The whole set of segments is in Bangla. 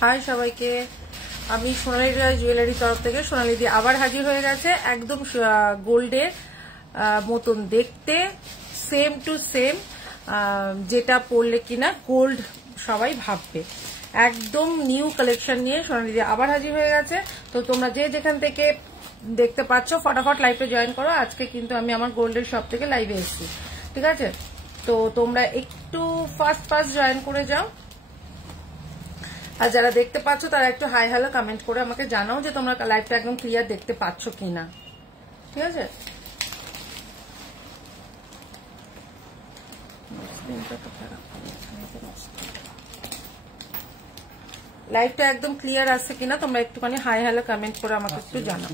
হাই সবাইকে, আমি সোনালী জুয়েলারি তরফ থেকে সোনালী দি আবার হাজির হয়ে গেছে। একদম গোল্ডের মতন দেখতে, সেম টু সেম, যেটা পরলে কিনা গোল্ড সবাই ভাববে। একদম নিউ কালেকশন নিয়ে সোনালী দি আবার হাজির হয়ে গেছে। তো তোমরা যে যেখান থেকে দেখতে পাচ্ছ ফটাফট লাইভে জয়েন করো। আজকে কিন্তু আমি আমার গোল্ডের শপ থেকে লাইভে এসেছি, ঠিক আছে? তো তোমরা একটু ফাস্ট জয়েন করে যাও। আর যারা দেখতে পাচ্ছ তারা একটু হাই হ্যালো কমেন্ট করে আমাকে জানাও যে তোমরা লাইভটা একদম ক্লিয়ার দেখতে পাচ্ছ কিনা, ঠিক আছে? লাইভটা একদম ক্লিয়ার আসছে কিনা তোমরা একটুখানি হাই হ্যালো কমেন্ট করে আমাকে একটু জানাও।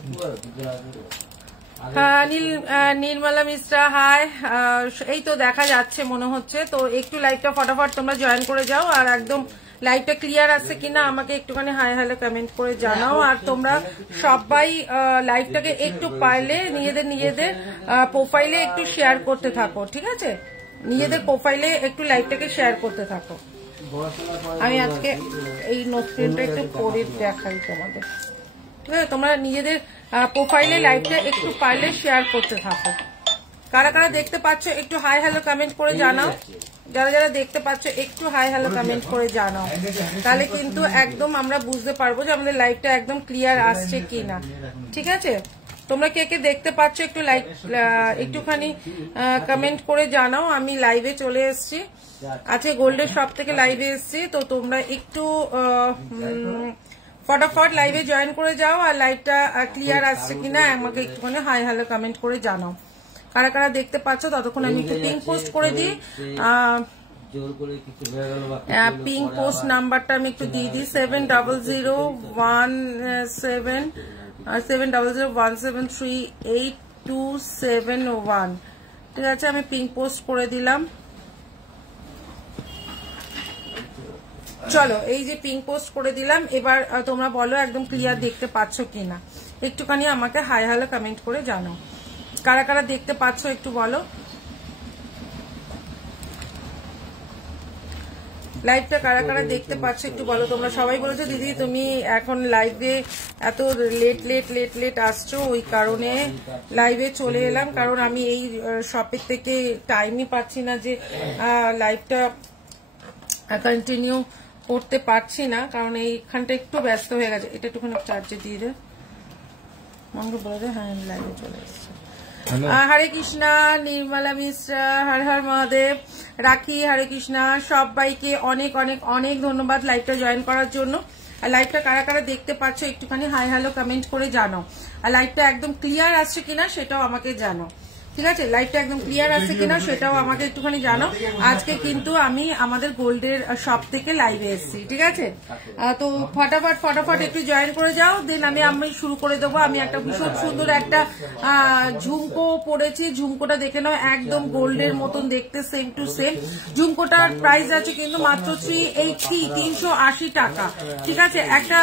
নির্মলা মিশ্রা হাই, এই তো দেখা যাচ্ছে মনে হচ্ছে। তো একটু লাইভটা ফটাফট তোমরা জয়েন করে যাও। আর একদম লাইভটা ক্লিয়ার আসছে কিনা আমাকে একটুখানি হাই হ্যালো কমেন্ট করে জানাও। আর তোমরা সবাই লাইভটাকে একটু পারলে নিজেদের প্রোফাইলে একটু শেয়ার করতে থাকো, ঠিক আছে? নিজেদের প্রোফাইলে একটু লাইভটাকে শেয়ার করতে থাকো। আমি আজকে এই নোটটা একটু পরে দেখাই তোমাদের, ঠিক আছে? তোমরা নিজেদের প্রোফাইলে লাইভটা একটু পারলে শেয়ার করতে থাকো। কারা কারা দেখতে পাচ্ছ একটু হাই হ্যালো কমেন্ট করে জানাও। যারা যারা দেখতে পাচ্ছ একটু হাই হ্যালো কমেন্ট করে জানাও, তাহলে কিন্তু একদম আমরা বুঝতে পারবো যে আমাদের লাইভটা একদম ক্লিয়ার আসছে কিনা, ঠিক আছে? তোমরা কে কে দেখতে পাচ্ছ একটু একটুখানি কমেন্ট করে জানাও। আমি লাইভে চলে এসেছি, আজকে গোল্ডের শপ থেকে লাইভে এসেছি। তো তোমরা একটু ফটাফট লাইভে জয়েন করে যাও। আর লাইভটা ক্লিয়ার আসছে কিনা আমাকে একটুখানি হাই হ্যালো কমেন্ট করে জানাও। কারা কারা দেখতে পাচ্ছ ততক্ষণ আমি একটু পিং পোস্ট করে দিই। পিং পোস্ট নাম্বারটা আমি একটু দিয়ে দিই 7001738271, ঠিক আছে? আমি পিং পোস্ট করে দিলাম। চলো, এই যে পিং পোস্ট করে দিলাম। এবার তোমরা বলো একদম ক্লিয়ার দেখতে পাচ্ছ কিনা, একটুখানি আমাকে হাই হ্যালো কমেন্ট করে জানাও। কারা কারা দেখতে পাচ্ছ একটু বলো। লাইভটা কারা কারা দেখতে পাচ্ছ একটু বলো। তোমরা সবাই বলেছো দিদি তুমি এখন লাইভে এত লেট আসছো, ওই কারণে লাইভে চলে এলাম। কারণ আমি এই শপের থেকে টাইমই পাচ্ছি না যে লাইভটা কন্টিনিউ করতে পারছি না, কারণ এইখানটা একটু ব্যস্ত হয়ে গেছে। এটা একটুখানি চার্জে দিয়ে দে, আমাকে বলে দে। হ্যাঁ, লাইভে চলে এসছে। হরে কৃষ্ণা, নির্মলা মিশ্রা, হর হর মহাদেব, রাখি, হরে কৃষ্ণা। সবাইকে অনেক অনেক অনেক ধন্যবাদ লাইভটা জয়েন করার জন্য। আর লাইভটা কারা কারা দেখতে পাচ্ছ একটুখানি হাই হ্যালো কমেন্ট করে জানাও। আর লাইভটা একদম ক্লিয়ার আসছে কিনা সেটাও আমাকে জানাও, ঠিক আছে? লাইভটা একদম ক্লিয়ার আছে কিনা সেটাও আমাকে একটুখানি জানো। আজকে কিন্তু আমি আমাদের গোল্ডের শপ থেকে লাইভে এসেছি, ঠিক আছে? তো ফটাফট একটু জয়েন করে যাও। দেন আমি শুরু করে দেবো। আমি একটা ভীষণ সুন্দর একটা ঝুমকো পরেছি। ঝুমকোটা দেখে নাও, একদম গোল্ডের মতন দেখতে, সেম টু সেম। ঝুমকোটার প্রাইস আছে কিন্তু মাত্র 380 টাকা, ঠিক আছে? একটা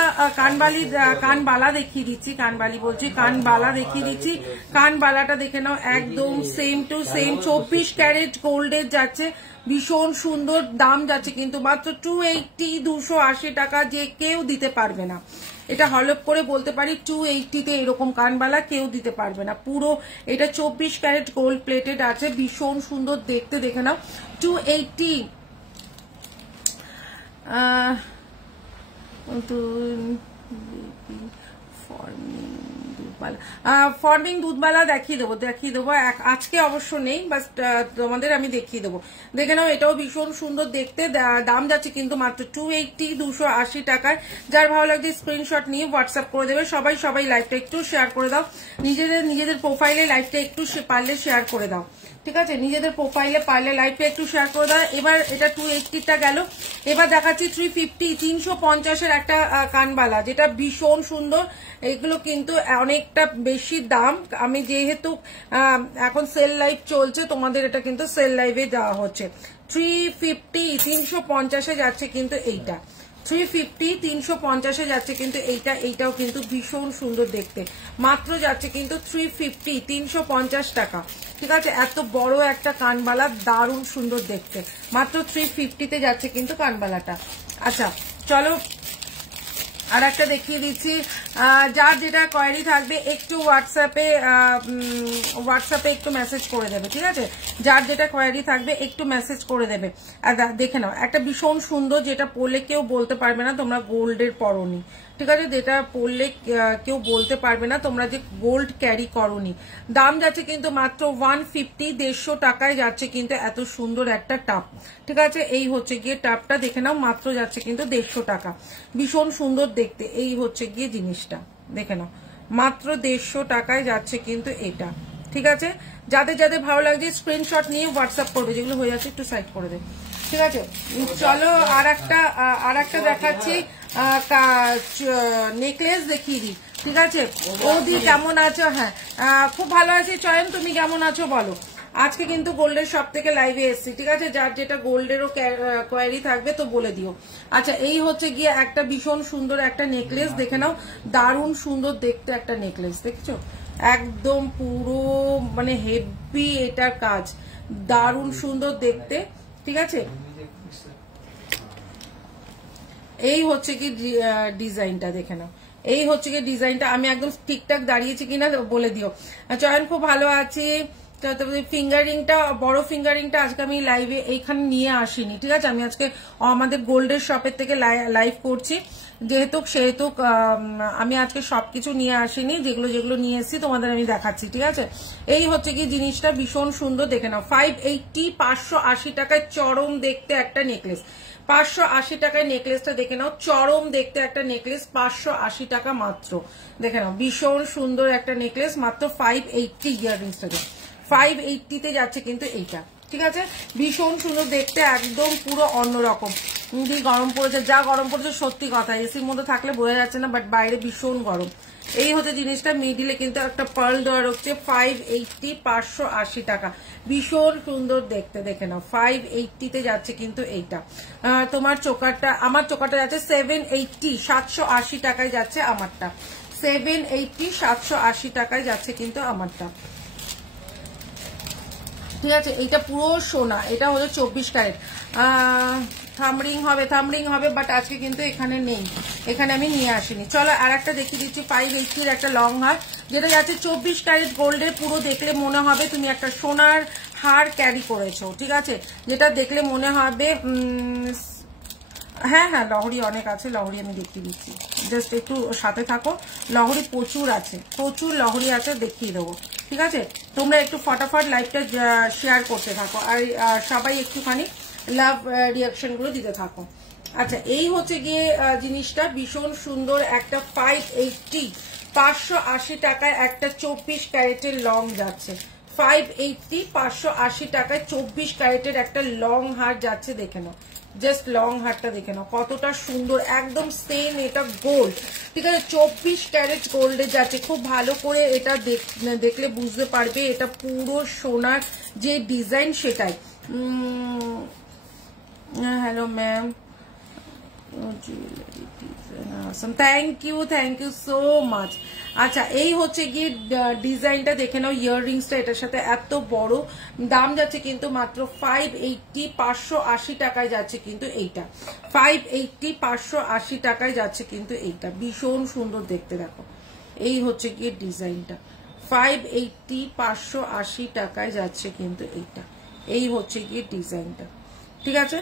কানবালা দেখিয়ে দিচ্ছি, কানবালা দেখিয়ে দিচ্ছি। কানবালাটা দেখে নাও, একদম সেম টু সেম 24 ক্যারেট গোল্ডের যাচ্ছে, ভীষণ সুন্দর দাম যাচ্ছে কিন্তু মাত্র 280 টাকা। যে কেউ দিতে পারবে না, এটা হলপ করে বলতে পারি। 280-তে এরকম কানবালা কেউ দিতে পারবে না। পুরো এটা 24 ক্যারেট গোল্ড প্লেটেড আছে, ভীষণ সুন্দর দেখতে, দেখে নাও। 280 ফর্মিং দুধবালা দেখিয়ে দেবো। আজকে অবশ্য নেই, বাট তোমাদের আমি দেখিয়ে দেবো। দেখে নাও, এটাও ভীষণ সুন্দর দেখতে, দাম যাচ্ছে কিন্তু মাত্র 280 টাকায়। যার ভালো লাগছে স্ক্রিনশট নিয়ে হোয়াটসঅ্যাপ করে দেবে। সবাই লাইভটা একটু শেয়ার করে দাও। নিজেদের প্রোফাইলে লাইভটা একটু পারলে শেয়ার করে দাও, ঠিক আছে? নিজেদের প্রোফাইলে পারলে লাইভটা একটু শেয়ার করে দাও। এবার এটা 280টা গেল। এবার দেখাচ্ছি 350 একটা কানবালা, যেটা ভীষণ সুন্দর। এগুলো কিন্তু অনেকটা বেশি দাম। আমি যেহেতু এখন সেল লাইভ চলছে, তোমাদের এটা কিন্তু সেল লাইভে দেওয়া হচ্ছে। 350 350-এ যাচ্ছে কিন্তু এইটা, 350 350-এ যাচ্ছে কিন্তু এইটাও কিন্তু ভীষণ সুন্দর দেখতে, মাত্র যাচ্ছে কিন্তু 350 350 টাকা। ঠিক আছে, এত বড় একটা কানবালা, দারুণ সুন্দর দেখতে, মাত্র 350-তে যাচ্ছে কিন্তু কানবালাটা। আচ্ছা চলো আর একটা দেখিয়ে দিচ্ছি। যার যেটা কোয়ারি থাকবে একটু হোয়াটসঅ্যাপে একটু মেসেজ করে দেবে, ঠিক আছে, যার যেটা কোয়ারি থাকবে একটু মেসেজ করে দেবে। আর দেখে নাও একটা ভীষণ সুন্দর, যেটা পরলে কেউ বলতে পারবে না তোমরা গোল্ডের পরনি, ঠিক আছে, যেটা পরলে কেউ বলতে পারবে না তোমরা যে গোল্ড ক্যারি করনি। দাম যাচ্ছে কিন্তু মাত্র 150 150 টাকায় যাচ্ছে কিন্তু এত সুন্দর একটা টাপ। ঠিক আছে, এই হচ্ছে গিয়ে টাপটা, দেখে নাও মাত্র যাচ্ছে কিন্তু 150 টাকা, ভীষণ সুন্দর দেখতে। এই হচ্ছে গিয়ে জিনিসটা দেখে নাও, মাত্র 150 টাকায় যাচ্ছে কিন্তু এটা। ঠিক আছে, যাদের যাদের ভালো লাগছে স্ক্রিনশট নিয়ে হোয়াটসঅ্যাপ করবে, যেগুলো হয়ে যাচ্ছে একটু সাইড করে দেবে। ঠিক আছে, চলো আর একটা দেখাচ্ছি, নেকলেস দেখিয়ে দিই। ঠিক আছে, ওদি কেমন আছো? হ্যাঁ খুব ভালো আছি। চয়ন তুমি কেমন আছো বলো? আজকে কিন্তু গোল্ডের সব থেকে লাইভে এসছি, ঠিক আছে, যার যেটা গোল্ডেরও কোয়ারি থাকবে তো বলে দিও। আচ্ছা এই হচ্ছে গিয়ে একটা ভীষণ সুন্দর একটা নেকলেস, দেখে নাও, দারুণ সুন্দর দেখতে একটা নেকলেস, দেখছো, একদম পুরো মানে হেভি এটার কাজ, দারুণ সুন্দর দেখতে। ঠিক আছে, এই হচ্ছে কি ডিজাইনটা, দেখে নাও, এই হচ্ছে কি ডিজাইনটা। আমি একদম ঠিকঠাক দাঁড়িয়েছি কিনা বলে দিও। চয়ন খুব ভালো আছি। ফিঙ্গারিংটা, বড় ফিঙ্গারিংটা আজকে আমি লাইভে এইখানে নিয়ে আসিনি, ঠিক আছে, আমি আজকে আমাদের গোল্ডের শপের থেকে লাইভ করছি, সেহেতু আমি আজকে সবকিছু নিয়ে আসিনি, যেগুলো যেগুলো নিয়ে এসেছি তোমাদের আমি দেখাচ্ছি। ঠিক আছে, এই হচ্ছে কি জিনিসটা, ভীষণ সুন্দর দেখে নাও, 580 580 টাকায় চরম দেখতে একটা নেকলেস, 580 টাকায় নেকলেসটা দেখে নাও, চরম দেখতে একটা নেকলেস, 580 টাকা মাত্র, দেখে নাও, ভীষণ সুন্দর একটা নেকলেস, মাত্র 580 ইয়াররিংসটাকে 580-তে যাচ্ছে কিন্তু এইটা। ঠিক আছে, ভীষণ সুন্দর দেখতে, একদম পুরো অন্যরকম। গরম পড়েছে, যা গরম পড়েছে সত্যি কথা, এসির মধ্যে থাকলে বোঝা যাচ্ছে না, বাট বাইরে ভীষণ গরম। এই হচ্ছে জিনিসটা, মিডিলে কিন্তু একটা পার্ল দেওয়া রয়েছে, 580 580 টাকা, ভীষণ সুন্দর দেখতে, দেখে নাও, 580-তে যাচ্ছে কিন্তু এইটা। তোমার চোকারটা, আমার চোকারটা যাচ্ছে 780 780 টাকায় যাচ্ছে আমারটা, 780 780 টাকায় যাচ্ছে কিন্তু আমারটা। ঠিক আছে, এইটা পুরো সোনা, এটা হলো 24 ক্যারেট। থামরিং হবে বাট আজকে কিন্তু এখানে নেই, এখানে আমি নিয়ে আসিনি। চলো আর একটা দেখিয়ে দিচ্ছি, 580-র একটা লং হার, যেটা যাচ্ছে 24 ক্যারেট গোল্ডের, পুরো দেখলে মনে হবে তুমি একটা সোনার হার ক্যারি করেছো। ঠিক আছে, যেটা দেখলে মনে হবে হ্যাঁ হ্যাঁ লহরি অনেক আছে, লহরি আমি দেখিয়ে দিচ্ছি, জাস্ট একটু সাথে থাকো, লহরি প্রচুর আছে, প্রচুর লহরি আছে, দেখিয়ে দেবো। ঠিক আছে, তোমরা একটু ফটাফট লাইভটা শেয়ার করতে থাকো, আর সবাই একটুখানি লাভ রিয়াকশন গুলো দিতে থাকো। আচ্ছা এই হচ্ছে গিয়ে জিনিসটা, ভীষণ সুন্দর একটা 580 580 টাকায় একটা 24 ক্যারেটের লং যাচ্ছে, 580 580 টাকায় 24 ক্যারেটের একটা লং হার যাচ্ছে, দেখে নাও, জাস্ট লং হারটা দেখে নাও কতটা সুন্দর, একদম সেম, এটা গোল্ড। ঠিক আছে, 24 ক্যারেট গোল্ডে যাচ্ছে, খুব ভালো করে এটা দেখলে বুঝতে পারবে এটা পুরো সোনার যে ডিজাইন সেটাই। Hello ma'am, thank you so much. আচ্ছা এই হচ্ছে গিয়ে ডিজাইনটা দেখে নাও, ইয়াররিংসটা এটার সাথে এত বড়, দাম যাচ্ছে কিন্তু মাত্র 580 580 টাকায় যাচ্ছে কিন্তু এইটা, 580 580 টাকায় যাচ্ছে কিন্তু এইটা, ভীষণ সুন্দর দেখতে, দেখো এই হচ্ছে গিয়ে ডিজাইনটা, 580 580 টাকায় যাচ্ছে কিন্তু এইটা, এই হচ্ছে গিয়ে ডিজাইনটা। ঠিক আছে,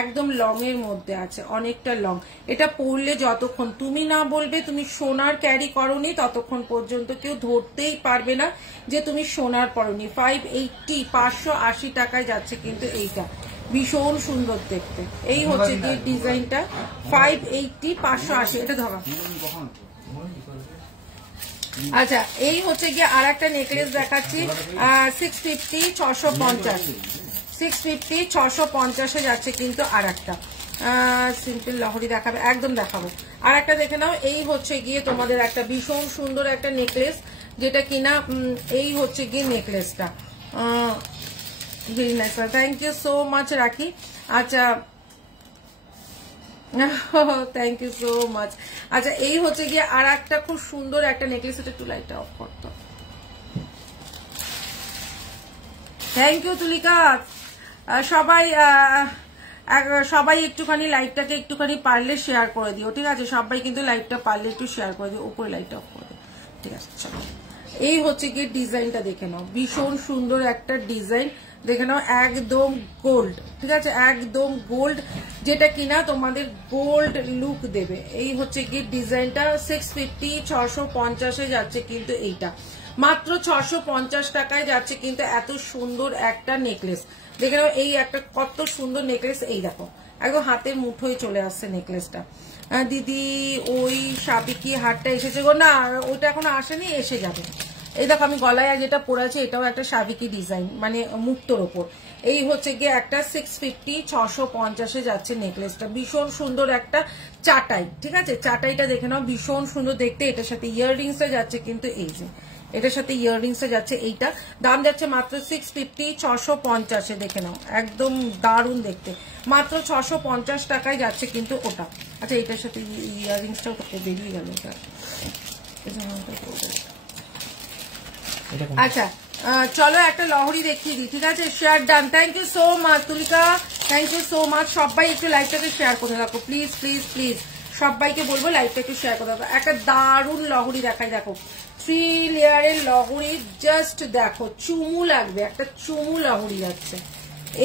একদম লং এর মধ্যে আছে, অনেকটা লং, এটা পরলে যতক্ষণ তুমি না বলবে তুমি সোনার ক্যারি করনি ততক্ষণ পর্যন্ত কেউ ধরতেই পারবে না যে তুমি সোনার পরনি। 580 580 টাকায় যাচ্ছে কিন্তু এইটা, ভীষণ সুন্দর দেখতে, এই হচ্ছে গিয়ে ডিজাইনটা, 580 580, এটা ধরা। আচ্ছা এই হচ্ছে গিয়ে আর একটা নেকলেস দেখাচ্ছি, 650 650 650 650-এ যাচ্ছে কিন্তু আর একটা সিম্পল লহরি দেখাবে, একদম দেখাবো। আর একটা দেখে নাও, এই হচ্ছে গিয়ে তোমাদের একটা ভীষণ সুন্দর একটা নেকলেস, যেটা কিনা এই হচ্ছে গিয়ে নেকলেসটা, very nice, thank you so much Rakhi. আচ্ছা থ্যাংক ইউ সো মাচ। আচ্ছা এই হচ্ছে গিয়ে আর একটা খুব সুন্দর একটা নেকলেস, এটা একটু লাইটটা অফ করতো। থ্যাংক ইউ তুলিকা। সবাই একটুখানি লাইভটাকে একটুখানি পারলে শেয়ার করে দিও, ঠিক আছে? সবাই কিন্তু লাইভটা পারলে একটু শেয়ার করে দিও, উপরে লাইটটা অফ করে দিও, ঠিক আছে? চলো এই হচ্ছে গিয়ে ডিজাইনটা দেখে নাও, ভীষণ সুন্দর একটা ডিজাইন দেখে নাও, একদম গোল্ড, ঠিক আছে? একদম গোল্ড, যেটা কিনা তোমাদের গোল্ড লুক দেবে। এই হচ্ছে গিয়ে ডিজাইনটা 650 650 যাচ্ছে কিন্তু এইটা মাত্র 650 টাকায় যাচ্ছে কিন্তু এত সুন্দর একটা নেকলেস দেখে নাও। এই একটা কত সুন্দর নেকলেস, এই দেখো একদম হাতের মুঠোয় চলে আসছে নেকলেসটা। দিদি ওই সাবিকি হারটা এসেছে গো? না ওইটা এখনো আসেনি, এসে যাবে। এই দেখো আমি গলায় যেটা পরেছি এটাও একটা সাবিকি ডিজাইন, মানে মুক্তোর ওপর। এই হচ্ছে গিয়ে একটা 650 650 যাচ্ছে নেকলেসটা, ভীষণ সুন্দর একটা চাটাই, ঠিক আছে? চাটাইটা দেখে নাও, ভীষণ সুন্দর দেখতে। এটার সাথে ইয়াররিংসটা যাচ্ছে কিন্তু এই যে এটার সাথে ইয়াররিংসটা যাচ্ছে, এইটা দাম যাচ্ছে মাত্র 650 650 দেখে নাও, একদম দারুণ দেখতে, মাত্র 650 টাকায় যাচ্ছে কিন্তু ওটা। আচ্ছা এটার সাথে ইয়াররিংসটাও বেরিয়ে গেল এটা। আচ্ছা চলো একটা লহরি দেখিয়ে দিই, ঠিক আছে? Share done, thank you so much Tulika, thank you so much. সবাই একটু লাইভটাকে শেয়ার করে রাখো প্লিজ প্লিজ প্লিজ, সবাইকে বলবো লাইভটা একটু শেয়ার করে রাখো। একটা দারুণ লহরি দেখাই, দেখো 3 লেয়ারের লহরি, জাস্ট দেখো চুমু লাগবে, একটা চুমু লহরি যাচ্ছে।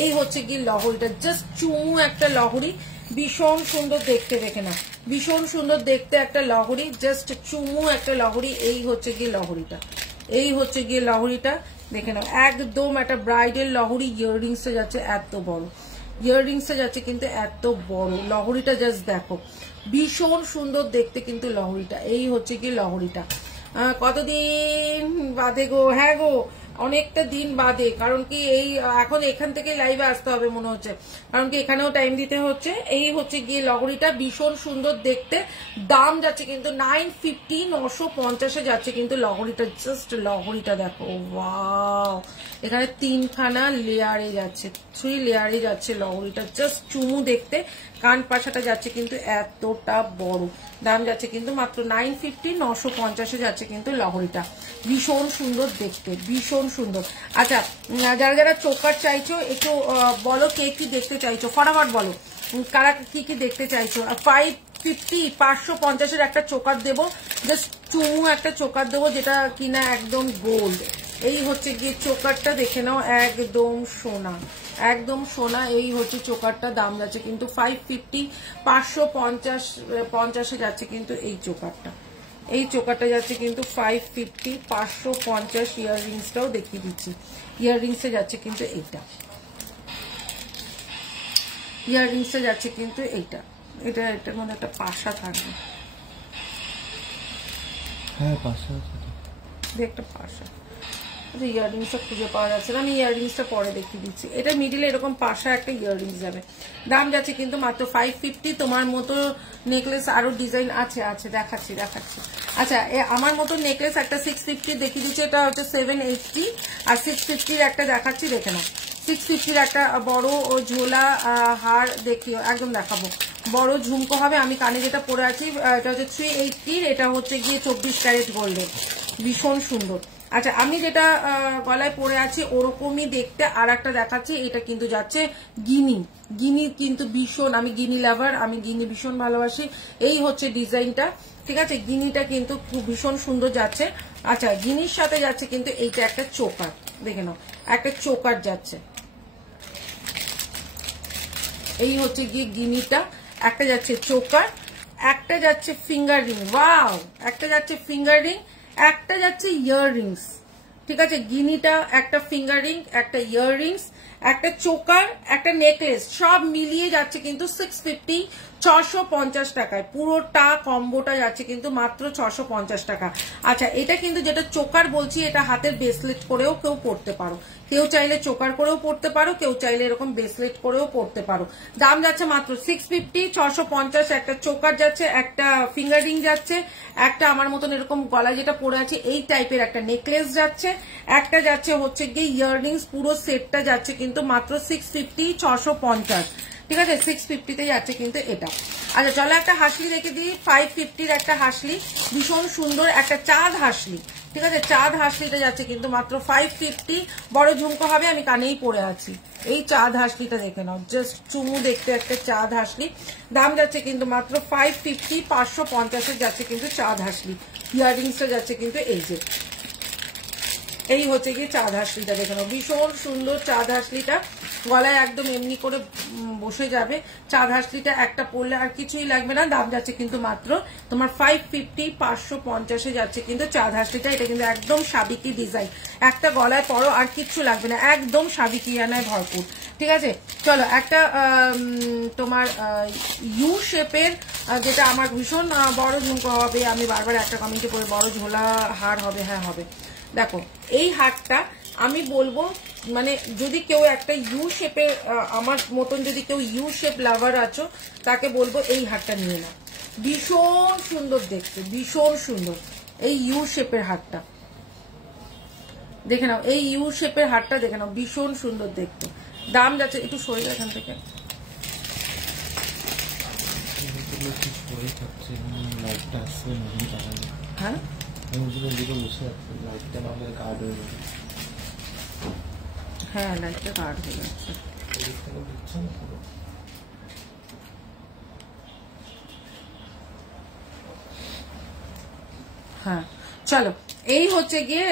এই হচ্ছে কি লহরিটা, জাস্ট চুমু একটা লহরি, ভীষণ সুন্দর দেখতে দেখে না, ভীষণ সুন্দর দেখতে একটা লহরি, জাস্ট চুমু একটা লহরি। এই হচ্ছে গিয়ে লহরিটা, এই হচ্ছে গিয়ে লহরিটা দেখে নাও, একদম একটা ব্রাইডাল লহরি। ইয়াররিংসটা যাচ্ছে এত বড়, ইয়াররিংসটা যাচ্ছে কিন্তু এত বড়, লহরিটা জাস্ট দেখো ভীষণ সুন্দর দেখতে কিন্তু লহরিটা। এই হচ্ছে কি লহরিটা, কতদিন বাদে গো? হ্যাঁ গো অনেকটা দিন বাদে, কারণ কি এই এখন এখান থেকে লাইভে আসতে হবে মনে হচ্ছে, কারণ কি এখানেও টাইম দিতে হচ্ছে। এই হচ্ছে গিয়ে লহরিটা, ভীষণ সুন্দর দেখতে, দাম যাচ্ছে কিন্তু 950 950 যাচ্ছে কিন্তু লহরিটা, জাস্ট লহরিটা দেখো, ওয়াও! এখানে 3খানা লেয়ারে যাচ্ছে, 3 লেয়ারে যাচ্ছে লহরিটা, জাস্ট চুমু দেখতে। কান পাশাটা যাচ্ছে কিন্তু এতটা বড়, দাম যাচ্ছে কিন্তু মাত্র 950 950 যাচ্ছে কিন্তু লহরিটা, ভীষণ সুন্দর দেখতে, ভীষণ সুন্দর। আচ্ছা যারা যারা চোকার চাইছো একটু বলো, কে কি দেখতে চাইছো, ফটাফট বলো কারা কি কি দেখতে চাইছো। 550 550 একটা চোকার দেবো, জাস্ট চুমু একটা চোকার দেবো, যেটা কিনা একদম গোল্ড। এই হচ্ছে গিয়ে চোকারটা দেখে নাও, একদম সোনা, একদম সোনা। এই হচ্ছে চোকারটা, দাম যাচ্ছে কিন্তু 550 550 যাচ্ছে কিন্তু এই চোকারটা, এই চোকারটা যাচ্ছে কিন্তু 550 550। ইয়াররিংসটাও দেখিয়ে দিচ্ছি, ইয়াররিংসে যাচ্ছে কিন্তু এইটা, ইয়াররিংসে যাচ্ছে কিন্তু এইটা, এটা এটার মধ্যে একটা পাশা থাকবে, হ্যাঁ পাশা আছে, একটা পাশা। ইয়াররিংসটা খুঁজে পাওয়া যাচ্ছে না, আমি ইয়াররিংসটা পরে দেখিয়ে দিচ্ছি। এটা মিডিলে এরকম পাশা একটা ইয়াররিংস যাবে, দাম যাচ্ছে কিন্তু মাত্র 550। তোমার মতো নেকলেস আরো ডিজাইন আছে, আছে দেখাচ্ছি দেখাচ্ছি। আচ্ছা আমার মতো নেকলেস একটা 650 দেখিয়ে দিচ্ছি, এটা হচ্ছে 780, আর 650 একটা দেখাচ্ছি, দেখে নাও। 650 একটা বড় ও ঝোলা হার দেখিও, একদম দেখাবো, বড় ঝুমকো হবে। আমি কানে যেটা পরে আছি এটা হচ্ছে 380, এটা হচ্ছে গিয়ে 24 ক্যারেট গোল্ডের, ভীষণ সুন্দর। আচ্ছা আমি যেটা গলায় পরে আছি ওরকমই দেখতে আর একটা দেখাচ্ছি, এটা কিন্তু যাচ্ছে গিনি, গিনি কিন্তু ভীষণ, আমি গিনি লাভার, আমি গিনি ভীষণ ভালোবাসি। এই হচ্ছে ডিজাইনটা, ঠিক আছে? গিনিটা কিন্তু খুব ভীষণ সুন্দর যাচ্ছে। আচ্ছা গিনির সাথে যাচ্ছে কিন্তু এইটা একটা চোকার, দেখে নাও একটা চোকার যাচ্ছে। এই হচ্ছে গিয়ে গিনিটা, একটা যাচ্ছে চোকার, একটা যাচ্ছে ফিঙ্গার রিং, ওয়াও! একটা যাচ্ছে ফিঙ্গার রিং, একটা যাচ্ছে ইয়াররিংস, ঠিক আছে? গিনিটা একটা ফিঙ্গার রিং, একটা ইয়াররিংস, একটা চোকার, একটা নেকলেস, সব মিলিয়ে যাচ্ছে কিন্তু 650 650 টাকায়, পুরোটা কম্বোটা যাচ্ছে কিন্তু মাত্র 650 টাকা। আচ্ছা এটা কিন্তু যেটা চোকার বলছি, এটা হাতের ব্রেসলেট করেও কেউ পরতে পারো, কেউ চাইলে চোকার করেও পরতে পারো, কেউ চাইলে এরকম ব্রেসলেট করেও পরতে পারো। দাম যাচ্ছে মাত্র 650 650, একটা চোকার যাচ্ছে, একটা ফিঙ্গার রিং যাচ্ছে, একটা আমার মতন এরকম গলায় যেটা পরে আছে এই টাইপের একটা নেকলেস যাচ্ছে, একটা যাচ্ছে হচ্ছে গিয়ে ইয়াররিংস, পুরো সেটটা যাচ্ছে কিন্তু কিন্তু মাত্র 650, 650, ঠিক আছে, 650-তে যাচ্ছে কিন্তু এটা। আচ্ছা চলো একটা হাসলি দেখে দিই, 550-র একটা হাসলি, ভীষণ সুন্দর একটা চাঁদ হাসলি, ঠিক আছে, চাঁদ হাসলিটা যাচ্ছে কিন্তু মাত্র 550, বড় ঝুমকো হবে, আমি কানেই পরে আছি। এই চাঁদ হাসলিটা দেখে নাও, জাস্ট চুমু দেখতে একটা চাঁদ হাসলি, দাম যাচ্ছে কিন্তু মাত্র 550, 550-এর যাচ্ছে কিন্তু চাঁদ হাসলি। ইয়াররিংসটা যাচ্ছে কিন্তু এই যে, এই হচ্ছে কি চাঁদ হাসলিটা দেখে নাও, ভীষণ সুন্দর চাঁদ হাসলিটা, গলায় একদম এমনি করে বসে যাবে। চাঁদ হাসলিটা একটা পরলে আর কিছুই লাগবে না। দাম যাচ্ছে কিন্তু মাত্র তোমার 550, 550-এ যাচ্ছে কিন্তু চাঁদ হাসলিটা। এটা কিন্তু একদম সাবিকি ডিজাইন, একটা গলায় পরো আর কিচ্ছু লাগবে না, একদম সাবিকিয়ানায় ভরপুর, ঠিক আছে। চলো একটা তোমার ইউ শেপের, যেটা আমার ভীষণ বড় ঝুমকো হবে, আমি বারবার একটা কমেন্টে পড়ে বড় ঝোলা হার হবে, হ্যাঁ হবে। দেখো এই হারটা আমি বলবো, মানে যদি কেউ একটা ইউ শেপের, আমার মতন যদি কেউ ইউ শেপ লাভার আছো, তাকে বলবো এই হারটা নিয়ে নাও, ভীষণ সুন্দর দেখতে, ভীষণ সুন্দর। এই ইউ শেপের হারটা দেখে নাও, এই ইউ শেপের হারটা দেখে নাও, ভীষণ সুন্দর দেখতে। দাম যাচ্ছে, একটু সরে এখান থেকে, হ্যাঁ হ্যাঁ লাইটটা কার্ড হয়ে যাচ্ছে। হ্যাঁ চলো, এই হচ্ছে গিয়ে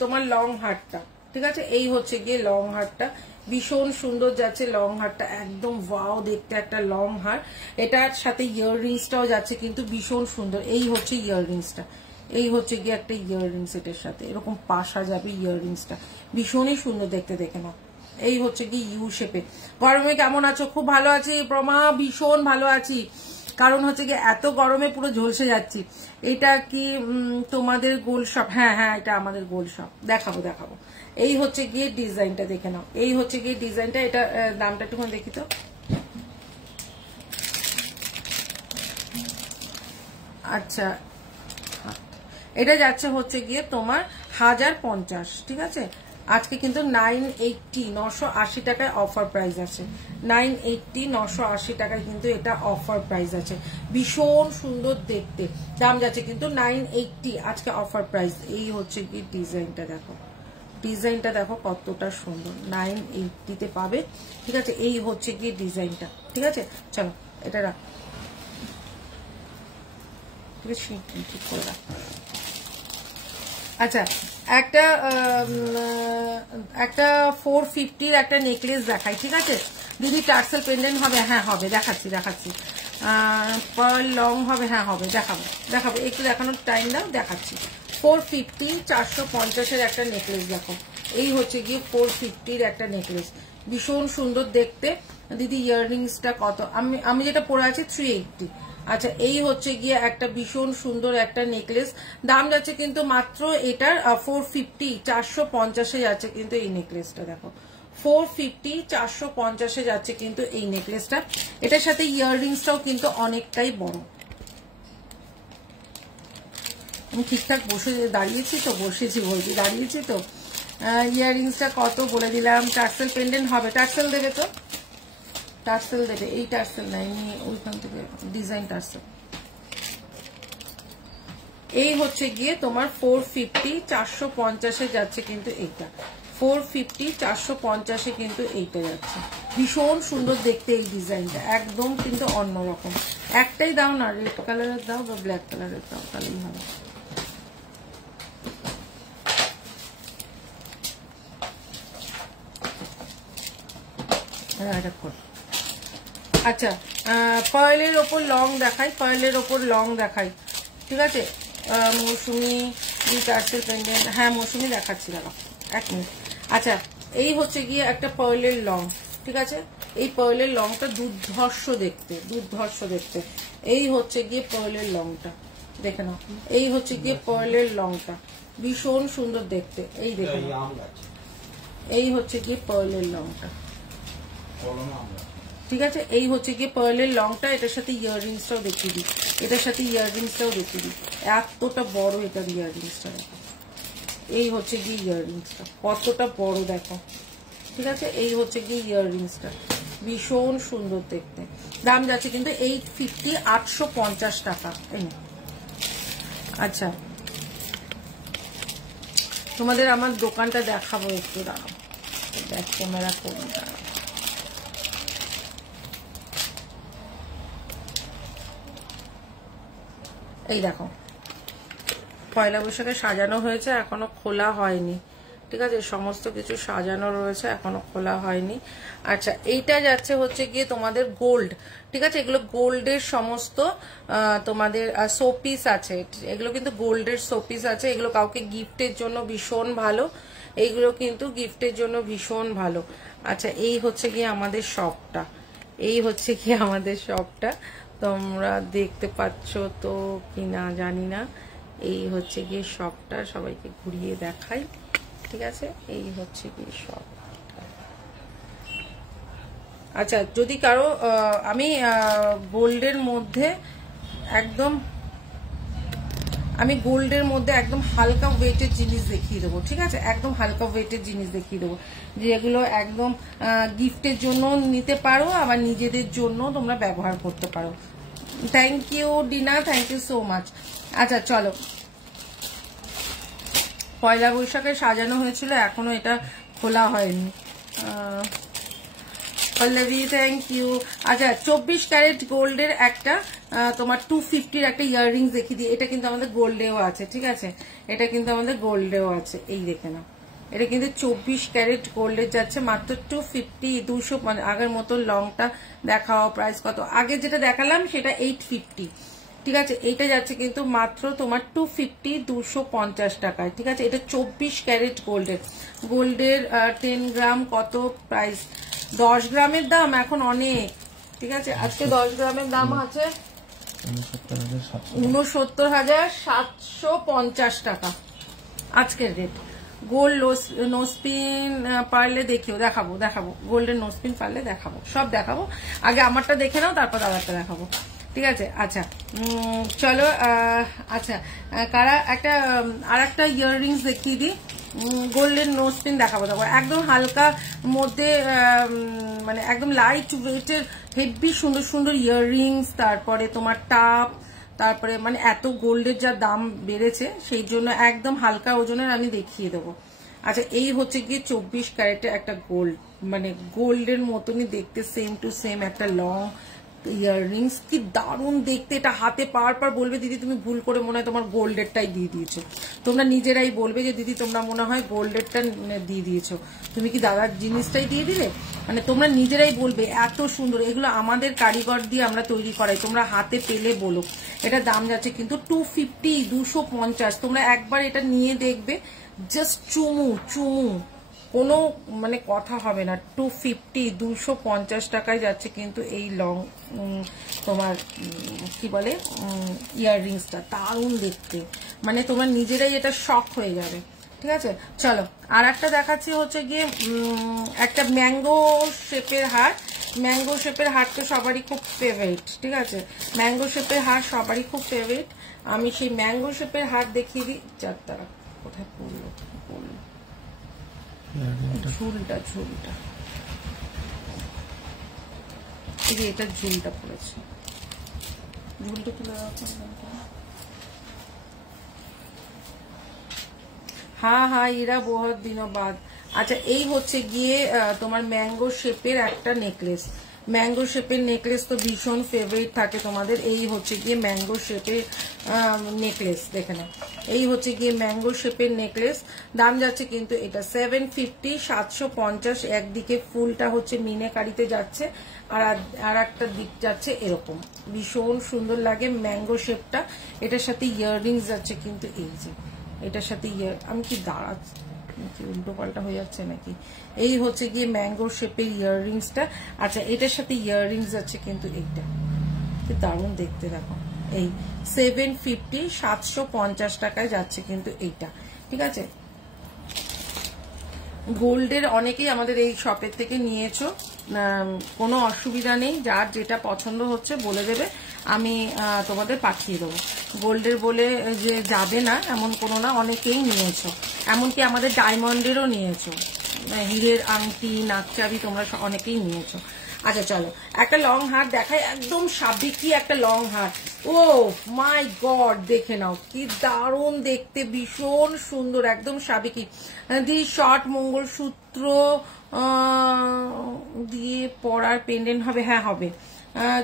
তোমার লং হারটা, ঠিক আছে, এই হচ্ছে গিয়ে লং হারটা, ভীষণ সুন্দর যাচ্ছে লং হারটা, একদম ওয়াও দেখতে একটা লং হার। এটার সাথে ইয়াররিংসটাও যাচ্ছে কিন্তু ভীষণ সুন্দর। এই হচ্ছে ইয়াররিংসটা, এই হচ্ছে গিয়ে একটা ইয়াররিংস, এটার সাথে এরকম পাশা যাবে ইয়াররিংসটা, ভীষণই সুন্দর দেখতে, দেখে নাও। এই হচ্ছে কি ইউ শেপে। গরমে কেমন আছো? খুব ভালো আছি প্রমা, ভীষণ ভালো আছি। কারণ হচ্ছে কি এত গরমে পুরো ঝলসে যাচ্ছি। এটা কি তোমাদের গোল শপ? হ্যাঁ হ্যাঁ এটা আমাদের গোল শপ, দেখাবো দেখাবো। এই হচ্ছে গিয়ে ডিজাইনটা দেখে নাও, এই হচ্ছে গিয়ে ডিজাইনটা। এটা দামটা একটুখানি দেখি তো। আচ্ছা এটা যাচ্ছে হচ্ছে গিয়ে তোমার 1050, ঠিক আছে। আজকে কিন্তু 980, 980 টাকায় অফার প্রাইস আছে, 980, 980 টাকায় কিন্তু এটা অফার প্রাইস আছে, ভীষণ সুন্দর দেখতে। দাম যাচ্ছে কিন্তু 980 আজকে অফার প্রাইস। এই হচ্ছে কি ডিজাইনটা দেখো, ডিজাইনটা দেখো কতটা সুন্দর, 980-তে পাবে, ঠিক আছে। এই হচ্ছে কি ডিজাইনটা, ঠিক আছে। চলো এটা রাখ, ঠিক আছে, ঠিক করে রাখ। আচ্ছা একটা 450-র একটা নেকলেস দেখাই, ঠিক আছে দিদি। টার্সেল পেন্ডেন্ট হবে? হ্যাঁ হবে, দেখাচ্ছি দেখাচ্ছি। পার্ল লং হবে? হ্যাঁ হবে, দেখাবো দেখাবো, একটু দেখানোর টাইম দাও, দেখাচ্ছি। 450, 450-এর একটা নেকলেস দেখো, এই হচ্ছে গিয়ে 450-র একটা নেকলেস, ভীষণ সুন্দর দেখতে। দিদি ইয়াররিংসটা কত? আমি যেটা পরে আছি 380। আচ্ছা এই হচ্ছে গিয়ে একটা ভীষণ সুন্দর একটা নেকলেস, দাম যাচ্ছে কিন্তু মাত্র এটার 450, 450-এ যাচ্ছে কিন্তু এই নেকলেসটা দেখো, 450, 450-এ যাচ্ছে কিন্তু এই নেকলেসটা। এটার সাথে ইয়াররিংসটাও কিন্তু অনেকটাই বড়। আমি ঠিকঠাক বসে দাঁড়িয়েছি তো, বসেছি বলছি, দাঁড়িয়েছি তো। ইয়াররিংসটা কত বলে দিলাম। টার্সেল পেন্ডেন্ট হবে? টার্সেল দেবে তো, টার্সেল দেবে। এই টার্সেল নাই, ওইখান থেকে ডিজাইন টার্সেল। এই হচ্ছে গিয়ে তোমার 450, 450-এ যাচ্ছে কিন্তু এইটা, 450, 450-এ কিন্তু এইটা যাচ্ছে, ভীষণ সুন্দর দেখতে এই ডিজাইনটা, একদম কিন্তু অন্যরকম। একটাই দাও না, রেড কালারের দাও বা ব্ল্যাক কালারের দাও, তাহলেই হবে। আচ্ছা পার্লের ওপর লং দেখাই, পার্লের ওপর লং দেখাই, ঠিক আছে। মৌসুমি টার্সেল পেন্ডেন্ট, হ্যাঁ মৌসুমি দেখাচ্ছি, দাঁড়াও 1 মিনিট। আচ্ছা এই হচ্ছে গিয়ে একটা পার্লের লং, ঠিক আছে। এই পার্লের লংটা দুর্ধর্ষ দেখতে, দুর্ধর্ষ দেখতে। এই হচ্ছে গিয়ে পার্লের লংটা, দেখে নাও। এই হচ্ছে গিয়ে পার্লের লংটা, ভীষণ সুন্দর দেখতে। এই দেখে নাও, এই হচ্ছে গিয়ে পার্লের লংটা, ঠিক আছে। এই হচ্ছে গিয়ে পার্লের লংটা। এটার সাথে ইয়াররিংসটাও দেখিয়ে দিই, এটার সাথে ইয়াররিংসটাও দেখিয়ে দিই, এতটা বড় এটার ইয়াররিংসটা দেখো। এই হচ্ছে গিয়ে ইয়াররিংসটা কতটা বড় দেখো, ঠিক আছে, এই হচ্ছে কি ইয়াররিংসটা, ভীষণ সুন্দর দেখতে। দাম যাচ্ছে কিন্তু 850, 850 টাকা। আচ্ছা, তোমাদের আমার দোকানটা দেখাবো একটু, দাঁড়াও ব্যাক ক্যামেরা করি, দাঁড়াও। এই দেখো, পয়লা বৈশাখে সাজানো হয়েছে, এখনো খোলা হয়নি, ঠিক আছে, সমস্ত কিছু সাজানো রয়েছে, এখনো খোলা হয়নি। আচ্ছা, এইটা যাচ্ছে হচ্ছে গিয়ে তোমাদের গোল্ড, ঠিক আছে, এগুলো গোল্ডের সমস্ত তোমাদের শোপিস আছে, এগুলো কিন্তু গোল্ডের শোপিস আছে, এগুলো কাউকে গিফটের জন্য ভীষণ ভালো, এইগুলো কিন্তু গিফটের জন্য ভীষণ ভালো। আচ্ছা, এই হচ্ছে গিয়ে আমাদের শপটা, এই হচ্ছে গিয়ে আমাদের শপটা, তোমরা দেখতে পাচ্ছ তো কিনা জানি না, এই হচ্ছে গিয়ে শপটা, সবাইকে ঘুরিয়ে দেখাই, ঠিক আছে, এই হচ্ছে গিয়ে শপ। আচ্ছা, যদি কারো আমি গোল্ডের মধ্যে একদম হালকা ওয়েটের জিনিস দেখিয়ে দেবো, ঠিক আছে, একদম হালকা ওয়েটের জিনিস দেখিয়ে দেবো, যেগুলো একদম গিফটের জন্য নিতে পারো, আবার নিজেদের জন্য তোমরা ব্যবহার করতে পারো। Thank you Dina, thank you so much. আচ্ছা চলো, পয়লা বৈশাখে সাজানো হয়েছিল, এখনো এটা খোলা হয়নি। Pallavi thank you. আচ্ছা, 24 ক্যারেট গোল্ডের একটা তোমার 250-র একটা ইয়াররিংস দেখিয়ে দিই, এটা কিন্তু আমাদের গোল্ডেও আছে, ঠিক আছে, এটা কিন্তু আমাদের গোল্ডেও আছে, এই দেখে নাও, এটা কিন্তু 24 ক্যারেট গোল্ডের যাচ্ছে মাত্র 250, 200, মানে আগের মতো লংটা দেখাও, প্রাইস কত, আগে যেটা দেখালাম সেটা 850, ঠিক আছে, এইটা যাচ্ছে কিন্তু মাত্র তোমার 250, 250 টাকায়, ঠিক আছে, এটা 24 ক্যারেট গোল্ডের। 10 গ্রাম কত প্রাইস, 10 গ্রামের দাম এখন অনেক, ঠিক আছে, আজকে 10 গ্রামের দাম আছে 69,750 টাকা আজকের রেট। গোল্ড নোসপিন পারলে দেখাবো, গোল্ডের নোসপিন পারলে দেখাবো, সব দেখাবো, আগে আমারটা দেখে নাও, তারপর দাদারটা দেখাবো, ঠিক আছে। আচ্ছা চলো, আচ্ছা কারা একটা আর একটা ইয়াররিংস দেখিয়ে দিই, গোল্ডেন নোসপিন দেখাবো, দেখো একদম হালকা মধ্যে, মানে একদম লাইট ওয়েটের হেভি সুন্দর সুন্দর ইয়াররিংস, তারপরে তোমার টাপ, তারপরে মানে এত গোল্ডের যা দাম বেড়েছে সেই জন্য একদম হালকা ওজনের আমি দেখিয়ে দেবো। আচ্ছা, এই হচ্ছে গিয়ে 24 ক্যারেটের একটা গোল্ড, মানে গোল্ডের মতনই দেখতে, সেম টু সেম একটা লং ইয়াররিংস, কি দারুণ দেখতে, এটা হাতে পাওয়ার পর বলবে দিদি তুমি ভুল করে মনে হয় তোমার গোল্ডেরটাই দিয়ে দিয়েছো, তোমরা নিজেরাই বলবে যে দিদি তোমরা মনে হয় গোল্ডেরটা দিয়ে দিয়েছো, তুমি কি দাদার জিনিসটাই দিয়ে দিলে, মানে তোমরা নিজেরাই বলবে, এত সুন্দর, এগুলো আমাদের কারিগর দিয়ে আমরা তৈরি করাই, তোমরা হাতে পেলে বলো। এটা দাম যাচ্ছে কিন্তু 250, 250, তোমরা একবার এটা নিয়ে দেখবে, জাস্ট চুমু, কোনো মানে কথা হবে না, 250, 250 টাকায় যাচ্ছে কিন্তু এই লং তোমার কি বলে ইয়াররিংসটা, দারুণ দেখতে, মানে তোমরা নিজেরাই এটা শক হয়ে যাবে, ঠিক আছে। চলো আর একটা দেখাচ্ছি হচ্ছে গিয়ে একটা ম্যাঙ্গো শেপের হার, ম্যাঙ্গো শেপের হার তো সবারই খুব ফেভারিট, ঠিক আছে, ম্যাঙ্গো শেপের হার সবারই খুব ফেভারিট, আমি সেই ম্যাঙ্গো শেপের হার দেখিয়ে দিই, যাত্রা কোথায় পড়লো ঝুলটা এই যে এটা ঝুলটা পড়েছে, ঝুলটা তুলে হ্যাঁ এরা বহুত দিনों बाद। আচ্ছা, এই হচ্ছে গিয়ে তোমার ম্যাঙ্গো শেপের একটা নেকলেস, ম্যাঙ্গো শেপের নেকলেস তো ভীষণ ফেভারিট থাকে তোমাদের, এই হচ্ছে গিয়ে ম্যাঙ্গো শেপের নেকলেস, দেখে নাও, এই হচ্ছে গিয়ে ম্যাঙ্গো শেপের নেকলেস, দাম যাচ্ছে কিন্তু এটা 750, 750, একদিকে ফুলটা হচ্ছে মিনাকারিতে যাচ্ছে, আর একটা দিক যাচ্ছে এরকম, ভীষণ সুন্দর লাগে ম্যাঙ্গো শেপটা, এটার সাথে ইয়াররিংস যাচ্ছে কিন্তু এই যে এটার সাথে আমি কি দাঁড়াচ্ছি উল্টো পাল্টা হয়ে যাচ্ছে নাকি, এই হচ্ছে গিয়ে ম্যাঙ্গো শেপের ইয়াররিংসটা। আচ্ছা, এটার সাথে ইয়াররিংস যাচ্ছে কিন্তু এইটা, কি দারুণ দেখতে, দেখো এই 750, 750 টাকায় যাচ্ছে কিন্তু এইটা, ঠিক আছে। গোল্ডের অনেকেই আমাদের এই শপের থেকে নিয়েছো, কোনো অসুবিধা নেই, যার যেটা পছন্দ হচ্ছে বলে দেবে, আমি তোমাদের পাঠিয়ে দেবো, গোল্ডের বলে যে যাবে না এমন কোনো না, অনেকেই নিয়েছো, এমনকি আমাদের ডায়মন্ডেরও নিয়েছো, হীরের আংটি, নাকচাবি তোমরা অনেকেই নিয়েছো। আচ্ছা চলো একটা লং হার দেখাই, একদম সাবেকি একটা লং হার। ও মাই গড, দেখে নাও কি দারুণ দেখতে, ভীষণ সুন্দর, একদম সাবেকি দিয়ে শর্ট মঙ্গলসূত্র দিয়ে পরার পেন্ডেন্ট হবে, হ্যাঁ হবে,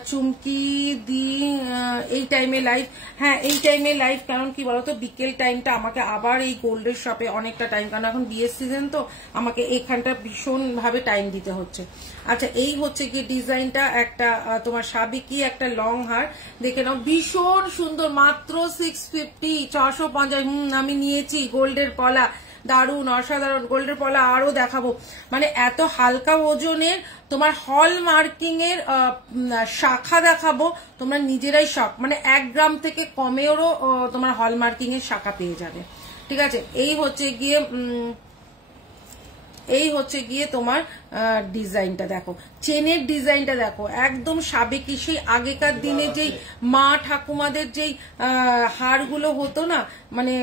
চুমকি দিয়ে এই টাইমে লাইভ, হ্যাঁ এই টাইমে লাইভ, কারণ কি বলতো বিকেল টাইমটা আমাকে আবার এই গোল্ডের শপে অনেকটা টাইম, কারণ এখন বিয়ের সিজন তো আমাকে এইখানটা ভীষণ ভাবে টাইম দিতে হচ্ছে। আচ্ছা এই হচ্ছে গিয়ে ডিজাইনটা, একটা তোমার সাবেকি একটা লং হার, দেখে নাও ভীষণ সুন্দর, মাত্র 650, 650। আমি নিয়েছি গোল্ডের পলা, দারুণ অসাধারণ গোল্ডের পলা, আরো দেখাবো, মানে এত হালকা ওজনের তোমার হল মার্কিং এর শাখা দেখাবো, তোমরা নিজেরাই শখ, মানে 1 গ্রাম থেকে কমেরও তোমার হল মার্কিং এর শাখা পেয়ে যাবে। ঠিক আছে, এই হচ্ছে গিয়ে তোমার ডিজাইনটা দেখো, চেনের ডিজাইনটা দেখো, একদম সাবেকি, সেই আগেকার দিনে যেই মা ঠাকুমাদের যেই হারগুলো হতো না, মানে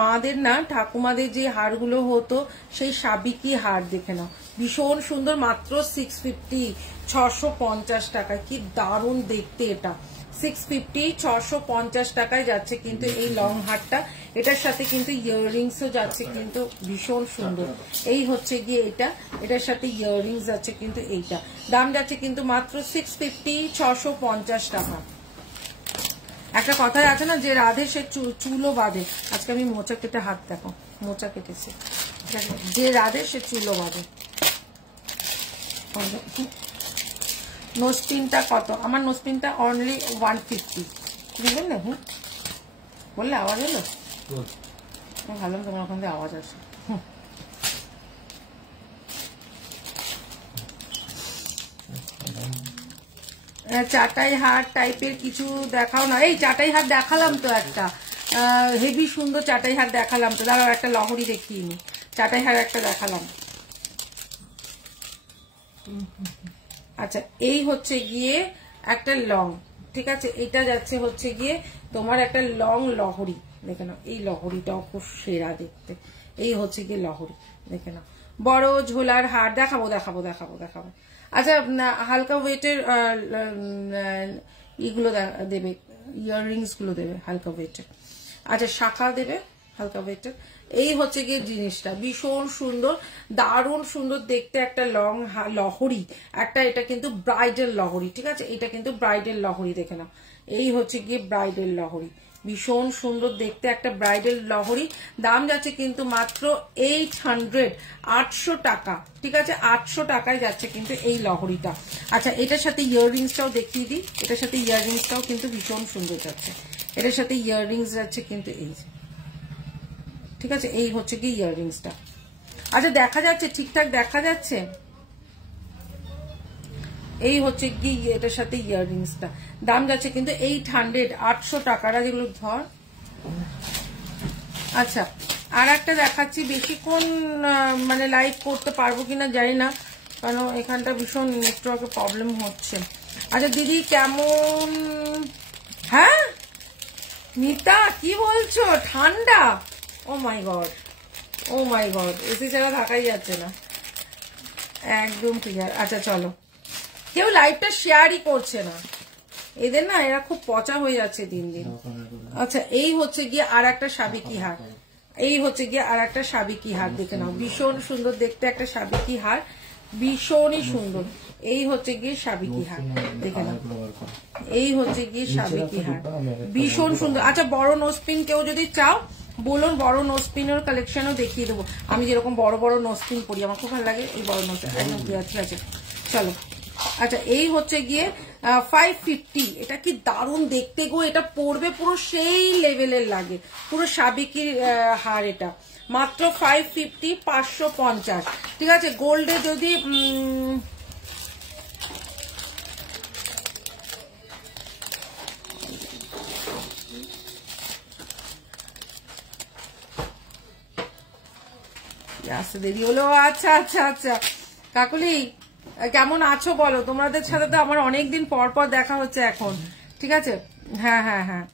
মাদের না ঠাকুমাদের যে হারগুলো হতো, সেই সাবেকি হার, দেখে নাও ভীষণ সুন্দর, মাত্র 650, 650 টাকায়, কি দারুণ দেখতে এটা। 650, 650 টাকায় যাচ্ছে কিন্তু এই লং হারটা, এটার সাথে কিন্তু ইয়াররিংসও যাচ্ছে কিন্তু ভীষণ সুন্দর। এই হচ্ছে গিয়ে এটা, এটার সাথে ইয়াররিংস যাচ্ছে কিন্তু, এইটা দাম যাচ্ছে কিন্তু মাত্র 650, 650 টাকা। একটা কথায় আছে না, যে রাধে সে চুলও বাঁধে, আজকে আমি মোচা কেটে হাত দেখো, মোচা কেটেছে, যে রাধে সে চুলও বাঁধে। নোসপিনটা কত? আমার নোসপিনটা অনলি 150, বুঝলেন না? বললে আওয়াজ এলো, ভালো তোমার ওখান থেকে আওয়াজ আসে। চাটাই হার টাইপের কিছু দেখাও না। এই চাটাই হার দেখালাম তো একটা, হেভি সুন্দর চাটাই হার দেখালাম তো, দাঁড়াও একটা লহরি দেখিয়ে নি, চাটাই হার একটা দেখালাম। আচ্ছা এই হচ্ছে গিয়ে একটা লং, ঠিক আছে, এটা যাচ্ছে হচ্ছে গিয়ে তোমার একটা লং লহরি, দেখে নাও এই লহরিটাও খুব সেরা দেখতে, এই হচ্ছে গিয়ে লহরি, দেখে নাও বড় ঝোলার হার, দেখাবো দেখাবো দেখাবো দেখাবো। আচ্ছা হালকা ওয়েটের ইগুলো দেবে, ইয়াররিংস গুলো দেবে হালকা ওয়েটের, আচ্ছা শাখা দেবে হালকা ওয়েটের। এই হচ্ছে গিয়ে জিনিসটা, ভীষণ সুন্দর, দারুণ সুন্দর দেখতে একটা লং লহরি, একটা এটা কিন্তু ব্রাইডাল লহরি, ঠিক আছে, এটা কিন্তু ব্রাইডাল লহরি, দেখে নাও এই হচ্ছে গিয়ে ব্রাইডাল লহরি, ভীষণ সুন্দর দেখতে একটা ব্রাইডাল লহরি। দাম যাচ্ছে কিন্তু মাত্র 800, 800 টাকা, ঠিক আছে, 800 টাকায় যাচ্ছে কিন্তু এই লহরিটা। আচ্ছা এটার সাথে ইয়াররিংসটাও দেখিয়ে দিই, এটার সাথে ইয়াররিংসটাও কিন্তু ভীষণ সুন্দর যাচ্ছে, এটার সাথে ইয়াররিংস যাচ্ছে কিন্তু এই, ঠিক আছে, এই হচ্ছে কি ইয়াররিংসটা। আচ্ছা দেখা যাচ্ছে, ঠিকঠাক দেখা যাচ্ছে, এই হচ্ছে কি এটার সাথে ইয়াররিংসটা, দাম যাচ্ছে কিন্তু 800, 800 টাকাটা যেগুলো ধর। আচ্ছা আর একটা দেখাচ্ছি, বেশিক্ষণ মানে লাইভ করতে পারবো কিনা জানি না, কারণ এখানটা ভীষণ নেটওয়ার্কের প্রবলেম হচ্ছে। আচ্ছা দিদি কেমন? হ্যাঁ মিতা কি বলছো, ঠান্ডা? ও মাই গড, ও মাই গড, এসি ছাড়া থাকাই যাচ্ছে না, একদম ক্লিয়ার। আচ্ছা চলো, কেউ লাইভটা শেয়ারই করছে না, এদের না এরা খুব পচা হয়ে যাচ্ছে দিন দিন। আচ্ছা এই হচ্ছে গিয়ে আর একটা সাবেকি হার, এই হচ্ছে গিয়ে আর একটা সাবেকি হার, দেখে নাও ভীষণ সুন্দর দেখতে একটা সাবেকি হার, ভীষণই সুন্দর। এই হচ্ছে গিয়ে সাবেকি হার, দেখে নাও এই হচ্ছে গিয়ে সাবেকি হার, ভীষণ সুন্দর। আচ্ছা বড় নোসপিন কেউ যদি চাও বলুন, বড় নোসপিনের কালেকশনও দেখিয়ে দেবো, আমি যেরকম বড় বড় নোসপিন পরি আমার খুব ভালো লাগে, এই বড় নোসপিন একদম ঠিক আছে চলো। আচ্ছা এই হচ্ছে গিয়ে 550, এটা কি দারুণ দেখতে গো, এটা পরবে পুরো সেই লেভেলের লাগে, পুরো সাবেকি হার, এটা মাত্র 550, 550, ঠিক আছে। গোল্ডে যদি আসতে দেরি হলো। আচ্ছা আচ্ছা আচ্ছা কাকুলি কেমন আছো বলো, তোমাদের সাথে তো আমার অনেকদিন পর পর দেখা হচ্ছে এখন, ঠিক আছে। হ্যাঁ হ্যাঁ হ্যাঁ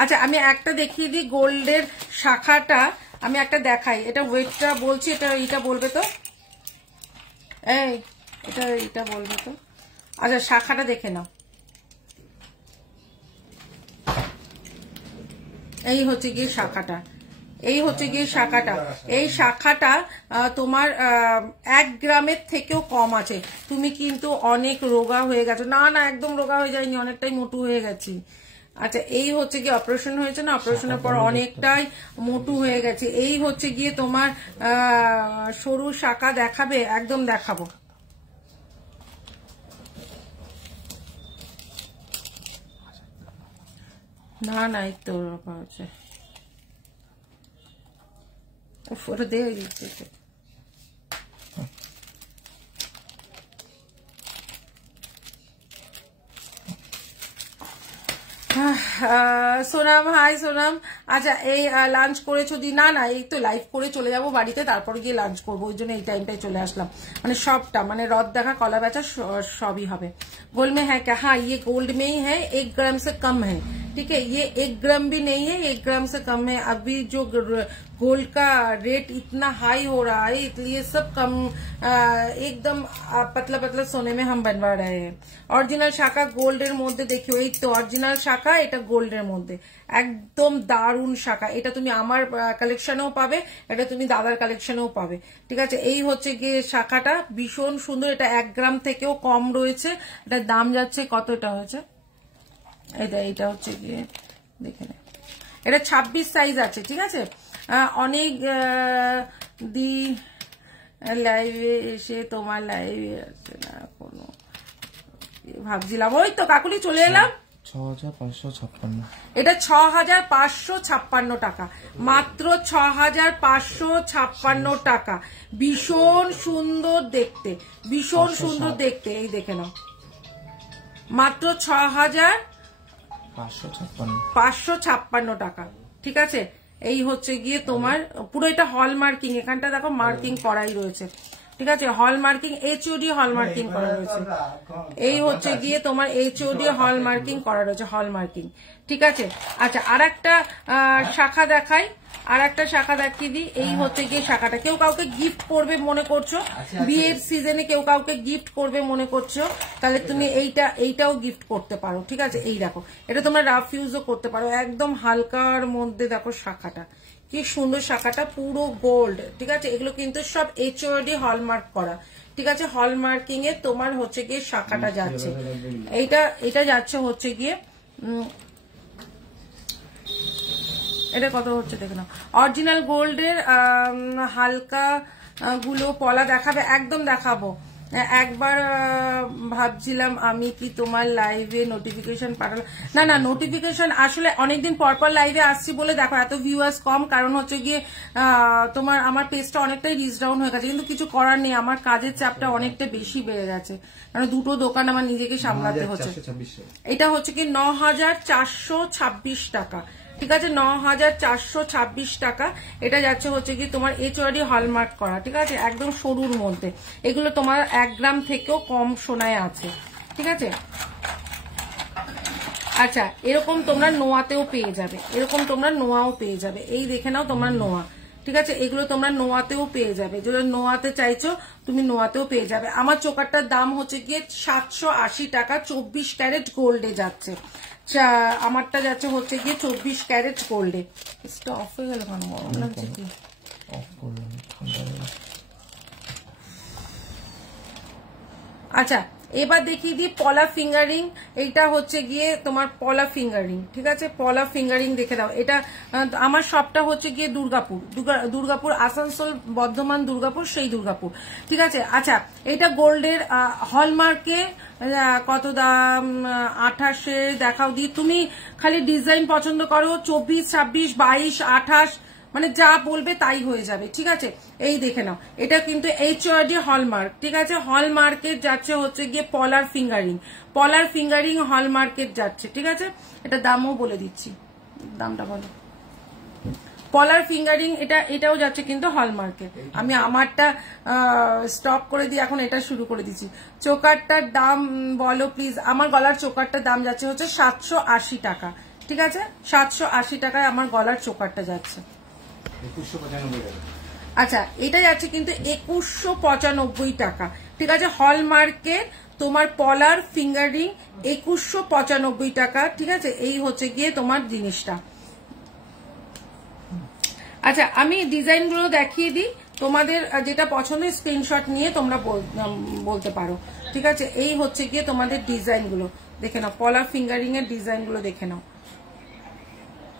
আচ্ছা আমি একটা দেখিয়ে দিই, গোল্ডের শাখাটা আমি একটা দেখাই, এটা ওয়েটটা বলছি, এটা বলবে তো, এই এটা বলবে তো। আচ্ছা শাখাটা দেখে নাও, এই হচ্ছে গিয়ে শাখাটা, এই হচ্ছে গিয়ে শাখাটা। এই শাখাটা তোমার 1 গ্রামের থেকেও কম আছে। তুমি কিন্তু অনেক রোগা হয়ে গেছো। না না একদম রোগা হয়ে যায়নি, অনেকটাই মোটু হয়ে গেছি। আচ্ছা এই হচ্ছে গিয়ে অপারেশন হয়েছে না, অপারেশনের পর অনেকটাই মোটু হয়ে গেছে। এই হচ্ছে গিয়ে তোমার সরু শাখা দেখাবে, একদম দেখাবো। না না এই তো হচ্ছে ফটো দিয়ে দিচ্ছে। সোনাম হাই সোনাম। আচ্ছা এই লাঞ্চ করেছো দি? না না এই তো লাইভ করে চলে যাবো বাড়িতে, তারপর গিয়ে লাঞ্চ করবো, ওই জন্য এই টাইমটাই চলে আসলাম। মানে সবটা মানে রদ দেখা কলা বেচা সবই হবে। गोल्ड में है क्या? हाँ ये गोल्ड में ही है, 1 ग्राम से कम है। ठीक है ये 1 ग्राम भी नहीं है, 1 ग्राम से कम है। अभी जो गोल्ड का रेट इतना हाई हो रहा है इसलिए सब कम एकदम पतला पतला सोने में हम बनवा रहे हैं। অরিজিনাল শাখা গোল্ডের মধ্যে দেখিও, এই তো অরিজিনাল শাখা, এটা গোল্ডের মধ্যে একদম দারুণ শাখা। এটা তুমি আমার কালেকশনেও পাবে, এটা তুমি দাদার কালেকশনেও পাবে। ঠিক আছে এই হচ্ছে গিয়ে শাখাটা, ভীষণ সুন্দর। এটা 1 গ্রাম থেকেও কম রয়েছে। এটার দাম যাচ্ছে কতটা হয়েছে, এটা হচ্ছে গিয়ে দেখে নে, এটা 26 সাইজ আছে। ঠিক আছে অনেক দি লাইভে এসে তোমার লাইভে আসছে না কোনো, ভাবছিলাম ওই তো কাকুলি চলে এলাম। 6556, এটা 6556 টাকা, মাত্র 6556 টাকা। ভীষণ সুন্দর দেখতে, ভীষণ সুন্দর দেখতে। এই দেখে নাও মাত্র 6556 টাকা। ঠিক আছে এই হচ্ছে গিয়ে তোমার পুরো এটা হল মার্কিং, এখানটা দেখো মার্কিং করাই রয়েছে। ঠিক আছে হল মার্কিং, HOD হল মার্কিং করা রয়েছে। এই হচ্ছে গিয়ে তোমার HOD হল মার্কিং করা রয়েছে, হল মার্কিং। ঠিক আছে আচ্ছা আর একটা শাখা দেখাই, আর একটা শাখা দেখিয়ে দিই। এই হচ্ছে গিয়ে শাখাটা, কেউ কাউকে গিফট করবে মনে করছো, বিয়ের সিজনে কেউ কাউকে গিফট করবে মনে করছো, তাহলে তুমি এইটাও গিফট করতে পারো। ঠিক আছে এই দেখো এটা তোমরা রাফ ইউজও করতে পারো, একদম হালকার মধ্যে। দেখো শাখাটা কি সুন্দর, শাখাটা পুরো গোল্ড। ঠিক আছে এগুলো কিন্তু সব HOD হলমার্ক করা। ঠিক আছে হলমার্কিং এ তোমার হচ্ছে গিয়ে শাখাটা যাচ্ছে, এটা যাচ্ছে হচ্ছে গিয়ে এটা কত হচ্ছে দেখে নাও। অরিজিনাল গোল্ডের হালকা গুলো পলা দেখাবে, একদম দেখাবো। একবার ভাবছিলাম আমি কি তোমার লাইভে নোটিফিকেশন পাঠালাম, না না নোটিফিকেশন আসলে অনেকদিন পরপর লাইভে আসছি বলে দেখো এত ভিউয়ার্স কম, কারণ হচ্ছে গিয়ে তোমার আমার পেজটা অনেকটাই রিচ ডাউন হয়ে গেছে। কিন্তু কিছু করার নেই, আমার কাজের চাপটা অনেকটা বেশি বেড়ে গেছে, কারণ দুটো দোকান আমার নিজেকে সামলাতে হচ্ছে। এটা হচ্ছে কি 9426 টাকা। ঠিক আছে 9426 টাকা। এটা যাচ্ছে হচ্ছে কি তোমার HOD হলমার্ক করা। ঠিক আছে একদম সরুর মধ্যে, এগুলো তোমার 1 গ্রাম থেকেও কম সোনায় আছে। ঠিক আছে আচ্ছা এরকম তোমরা নোয়াতেও পেয়ে যাবে, এরকম তোমরা নোয়াও পেয়ে যাবে। এই দেখে নাও তোমরা নোয়া। ঠিক আছে এগুলো তোমরা নোয়াতেও পেয়ে যাবে, যেগুলো নোয়াতে চাইছো তুমি নোয়াতেও পেয়ে যাবে। আমার চোকারটার দাম হচ্ছে গিয়ে 780 টাকা, 24 ক্যারেট গোল্ডে যাচ্ছে। আমারটা যাচ্ছে হচ্ছে গিয়ে 24 ক্যারেট গোল্ডে। এটা অফ হয়ে গেল কেন, গরম লাগছে কি? আচ্ছা এবার দেখিয়ে দিই পলা ফিঙ্গারিং। এইটা হচ্ছে গিয়ে তোমার পলা ফিঙ্গারিং। ঠিক আছে পলা ফিঙ্গারিং দেখে দাও। এটা আমার সবটা হচ্ছে গিয়ে দুর্গাপুর আসানসোল বর্ধমান দুর্গাপুর, সেই দুর্গাপুর। ঠিক আছে আচ্ছা এটা গোল্ডের হলমার্কে কত দাম, 28 দেখাও দি। তুমি খালি ডিজাইন পছন্দ করো, 24, 26, 22, 28 মানে যা বলবে তাই হয়ে যাবে। ঠিক আছে এই দেখে নাও এটা কিন্তু HOD হলমার্ক। ঠিক আছে হলমার্কেট যাচ্ছে হচ্ছে গিয়ে পলার ফিঙ্গারিং হলমার্কেট যাচ্ছে। ঠিক আছে এটা দামও বলে দিচ্ছি, দামটা বলো। পলার ফিঙ্গারিং এটাও যাচ্ছে কিন্তু হলমার্কেট। আমি আমারটা স্টপ করে দিই, এখন এটা শুরু করে দিচ্ছি। চোকারটার দাম বলো প্লিজ। আমার গলার চোকারটার দাম যাচ্ছে হচ্ছে 780 টাকা। ঠিক আছে 780 টাকায় আমার গলার চোকারটা যাচ্ছে। আচ্ছা এটা যাচ্ছে কিন্তু 2195 টাকা। ঠিক আছে। হলমার্কের তোমার পলার ফিঙ্গারিং 2195 টাকা, ঠিক আছে। এই হচ্ছে গিয়ে তোমার জিনিসটা। আচ্ছা আমি ডিজাইনগুলো দেখিয়ে দিই, তোমাদের যেটা পছন্দের স্ক্রিনশট নিয়ে তোমরা বলতে পারো, ঠিক আছে। এই হচ্ছে গিয়ে তোমাদের ডিজাইনগুলো দেখে নাও, পলার ফিঙ্গারিং এর ডিজাইনগুলো দেখে নাও।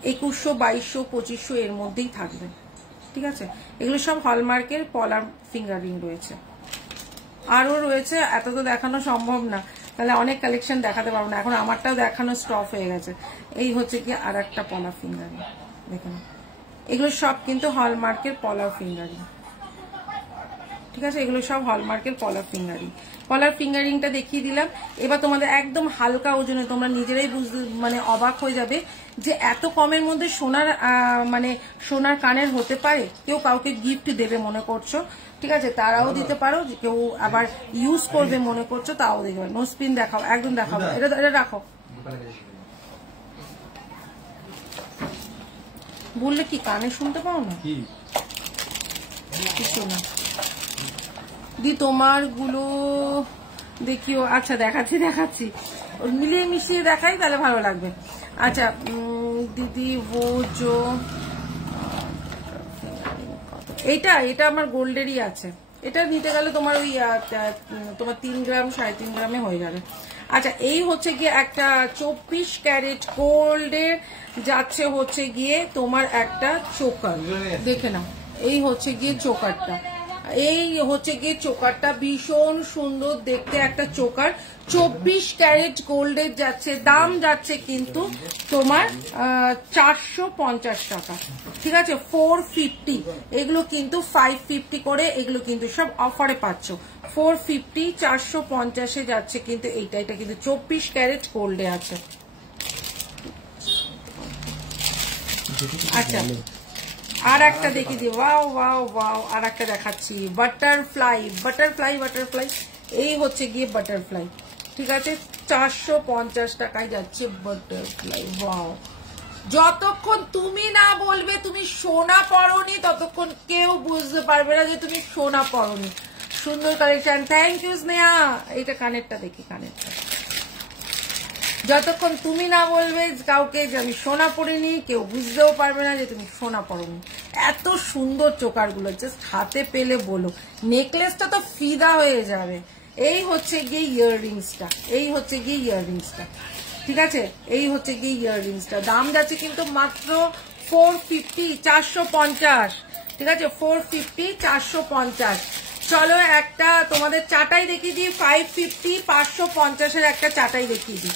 2100, 2200, 2500 এর মধ্যেই থাকবে, ঠিক আছে। এগুলো সব হলমার্কের পলার ফিঙ্গারিং রয়েছে। আরো রয়েছে, এত তো দেখানো সম্ভব না, তাহলে অনেক কালেকশন দেখাতে পারবো না। এখন আমারটাও দেখানো স্টপ হয়ে গেছে। এই হচ্ছে কি আর একটা পলার ফিঙ্গারিং দেখে নাও। এগুলো সব কিন্তু হলমার্কের পলার ফিঙ্গারিং, ঠিক আছে। এগুলো সব হলমার্কের পলার ফিঙ্গারিং। পলার ফিঙ্গারিংটা দেখিয়ে দিলাম। এবার তোমাদের একদম হালকা ওজনে, তোমরা নিজেরাই বুঝতে মানে অবাক হয়ে যাবে যে এত কমের মধ্যে সোনার মানে সোনার কানের হতে পারে। কেউ কাউকে গিফট দেবে মনে করছো, ঠিক আছে, তারাও দিতে পারো। কেউ আবার ইউজ করবে মনে করছো, তাও দিতে পারো। নো স্পিন দেখাও, একদম দেখাও, এটা রাখো। বললে কি কানে শুনতে পাও না? কিছু না দি, তোমার গুলো দেখিও। আচ্ছা দেখাচ্ছি, মিলিয়ে মিশিয়ে দেখাই তাহলে ভালো লাগবে। আচ্ছা দিদি ওজো, এটা আমার গোল্ডেরই আছে। এটা নিতে গেলে তোমার ওই তোমার 3 গ্রাম 3.5 গ্রামে হয়ে যাবে। আচ্ছা এই হচ্ছে গিয়ে একটা 24 ক্যারেট গোল্ডের যাচ্ছে হচ্ছে গিয়ে তোমার একটা চোকার, দেখে নাও। এই হচ্ছে গিয়ে চোকারটা, এই হচ্ছে গিয়ে চোকারটা ভীষণ সুন্দর দেখতে একটা চোকার। 24 ক্যারেট গোল্ডের যাচ্ছে, দাম যাচ্ছে কিন্তু তোমার 450 টাকা, ঠিক আছে। 450, এগুলো কিন্তু 550 করে, এগুলো কিন্তু সব অফারে পাচ্ছ। 450, 450-এ যাচ্ছে কিন্তু এটা কিন্তু 24 ক্যারেট গোল্ডে আছে। আচ্ছা আর একটা দেখি দি, ওয়াও ওয়াও ওয়াও, আর একটা দেখাচ্ছি বাটারফ্লাই। এই হচ্ছে গিয়ে বাটারফ্লাই, ঠিক আছে। 450 টাকায় যাচ্ছে বাটারফ্লাই। ওয়াও, যতক্ষণ তুমি না বলবে তুমি সোনা পরনি ততক্ষণ কেউ বুঝতে পারবে না যে তুমি সোনা পরনি। সুন্দর কালেকশন, থ্যাংক ইউ স্নেহা। এইটা কানেরটা দেখি, কানেরটা যতক্ষণ তুমি না বলবে কাউকে যে আমি সোনা পরিনি, কেউ বুঝতেও পারবে না যে তুমি সোনা পরনি। এত সুন্দর চোকারগুলো, জাস্ট হাতে পেলে বলো। নেকলেসটা তো ফিদা হয়ে যাবে। এই হচ্ছে গিয়ে ইয়াররিংসটা, ঠিক আছে। এই হচ্ছে গিয়ে ইয়াররিংসটা, দাম যাচ্ছে কিন্তু মাত্র 450, 450, ঠিক আছে। 450, 450। চলো একটা তোমাদের চাটাই দেখিয়ে দিই, 550, 550-এর একটা চাটাই দেখিয়ে দিই।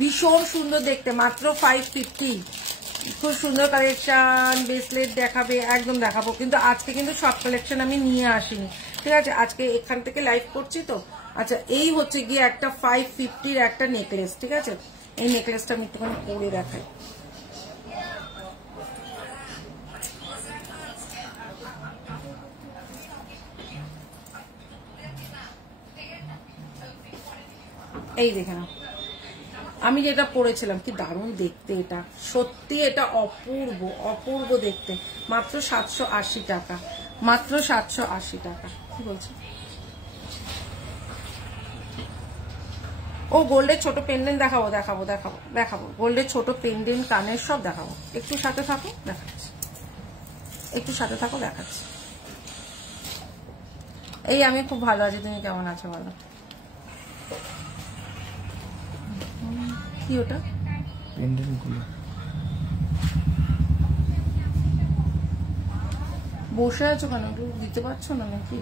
ভীষণ সুন্দর দেখতে, মাত্র 550। খুব সুন্দর কালেকশন। ব্রেসলেট দেখাবে, একদম দেখাবো, কিন্তু আজকে কিন্তু সব কালেকশন আমি নিয়ে আসিনি, ঠিক আছে। আজকে এখান থেকে লাইভ করছি তো। আচ্ছা এই হচ্ছে গিয়ে একটা 550-র একটা নেকলেস, ঠিক আছে। এই নেকলেসটা আমি একটুখানি পরে দেখাই। এই দেখে না, আমি যেটা পরেছিলাম কি দারুণ দেখতে, এটা সত্যি এটা অপূর্ব দেখতে। মাত্র 780 টাকা, মাত্র 780 টাকা। কি বলছো? ও গোল্ডের ছোট পেন্ডেন্ট দেখাবো। গোল্ডের ছোট পেন্ডেন্ট, কানের সব দেখাবো। একটু সাথে থাকো, দেখাচ্ছি। এই আমি খুব ভালো আছি, তুমি কেমন আছো বলো? কি ওটা? বসে আছো কেন? একটু দিতে পারছো না নাকি?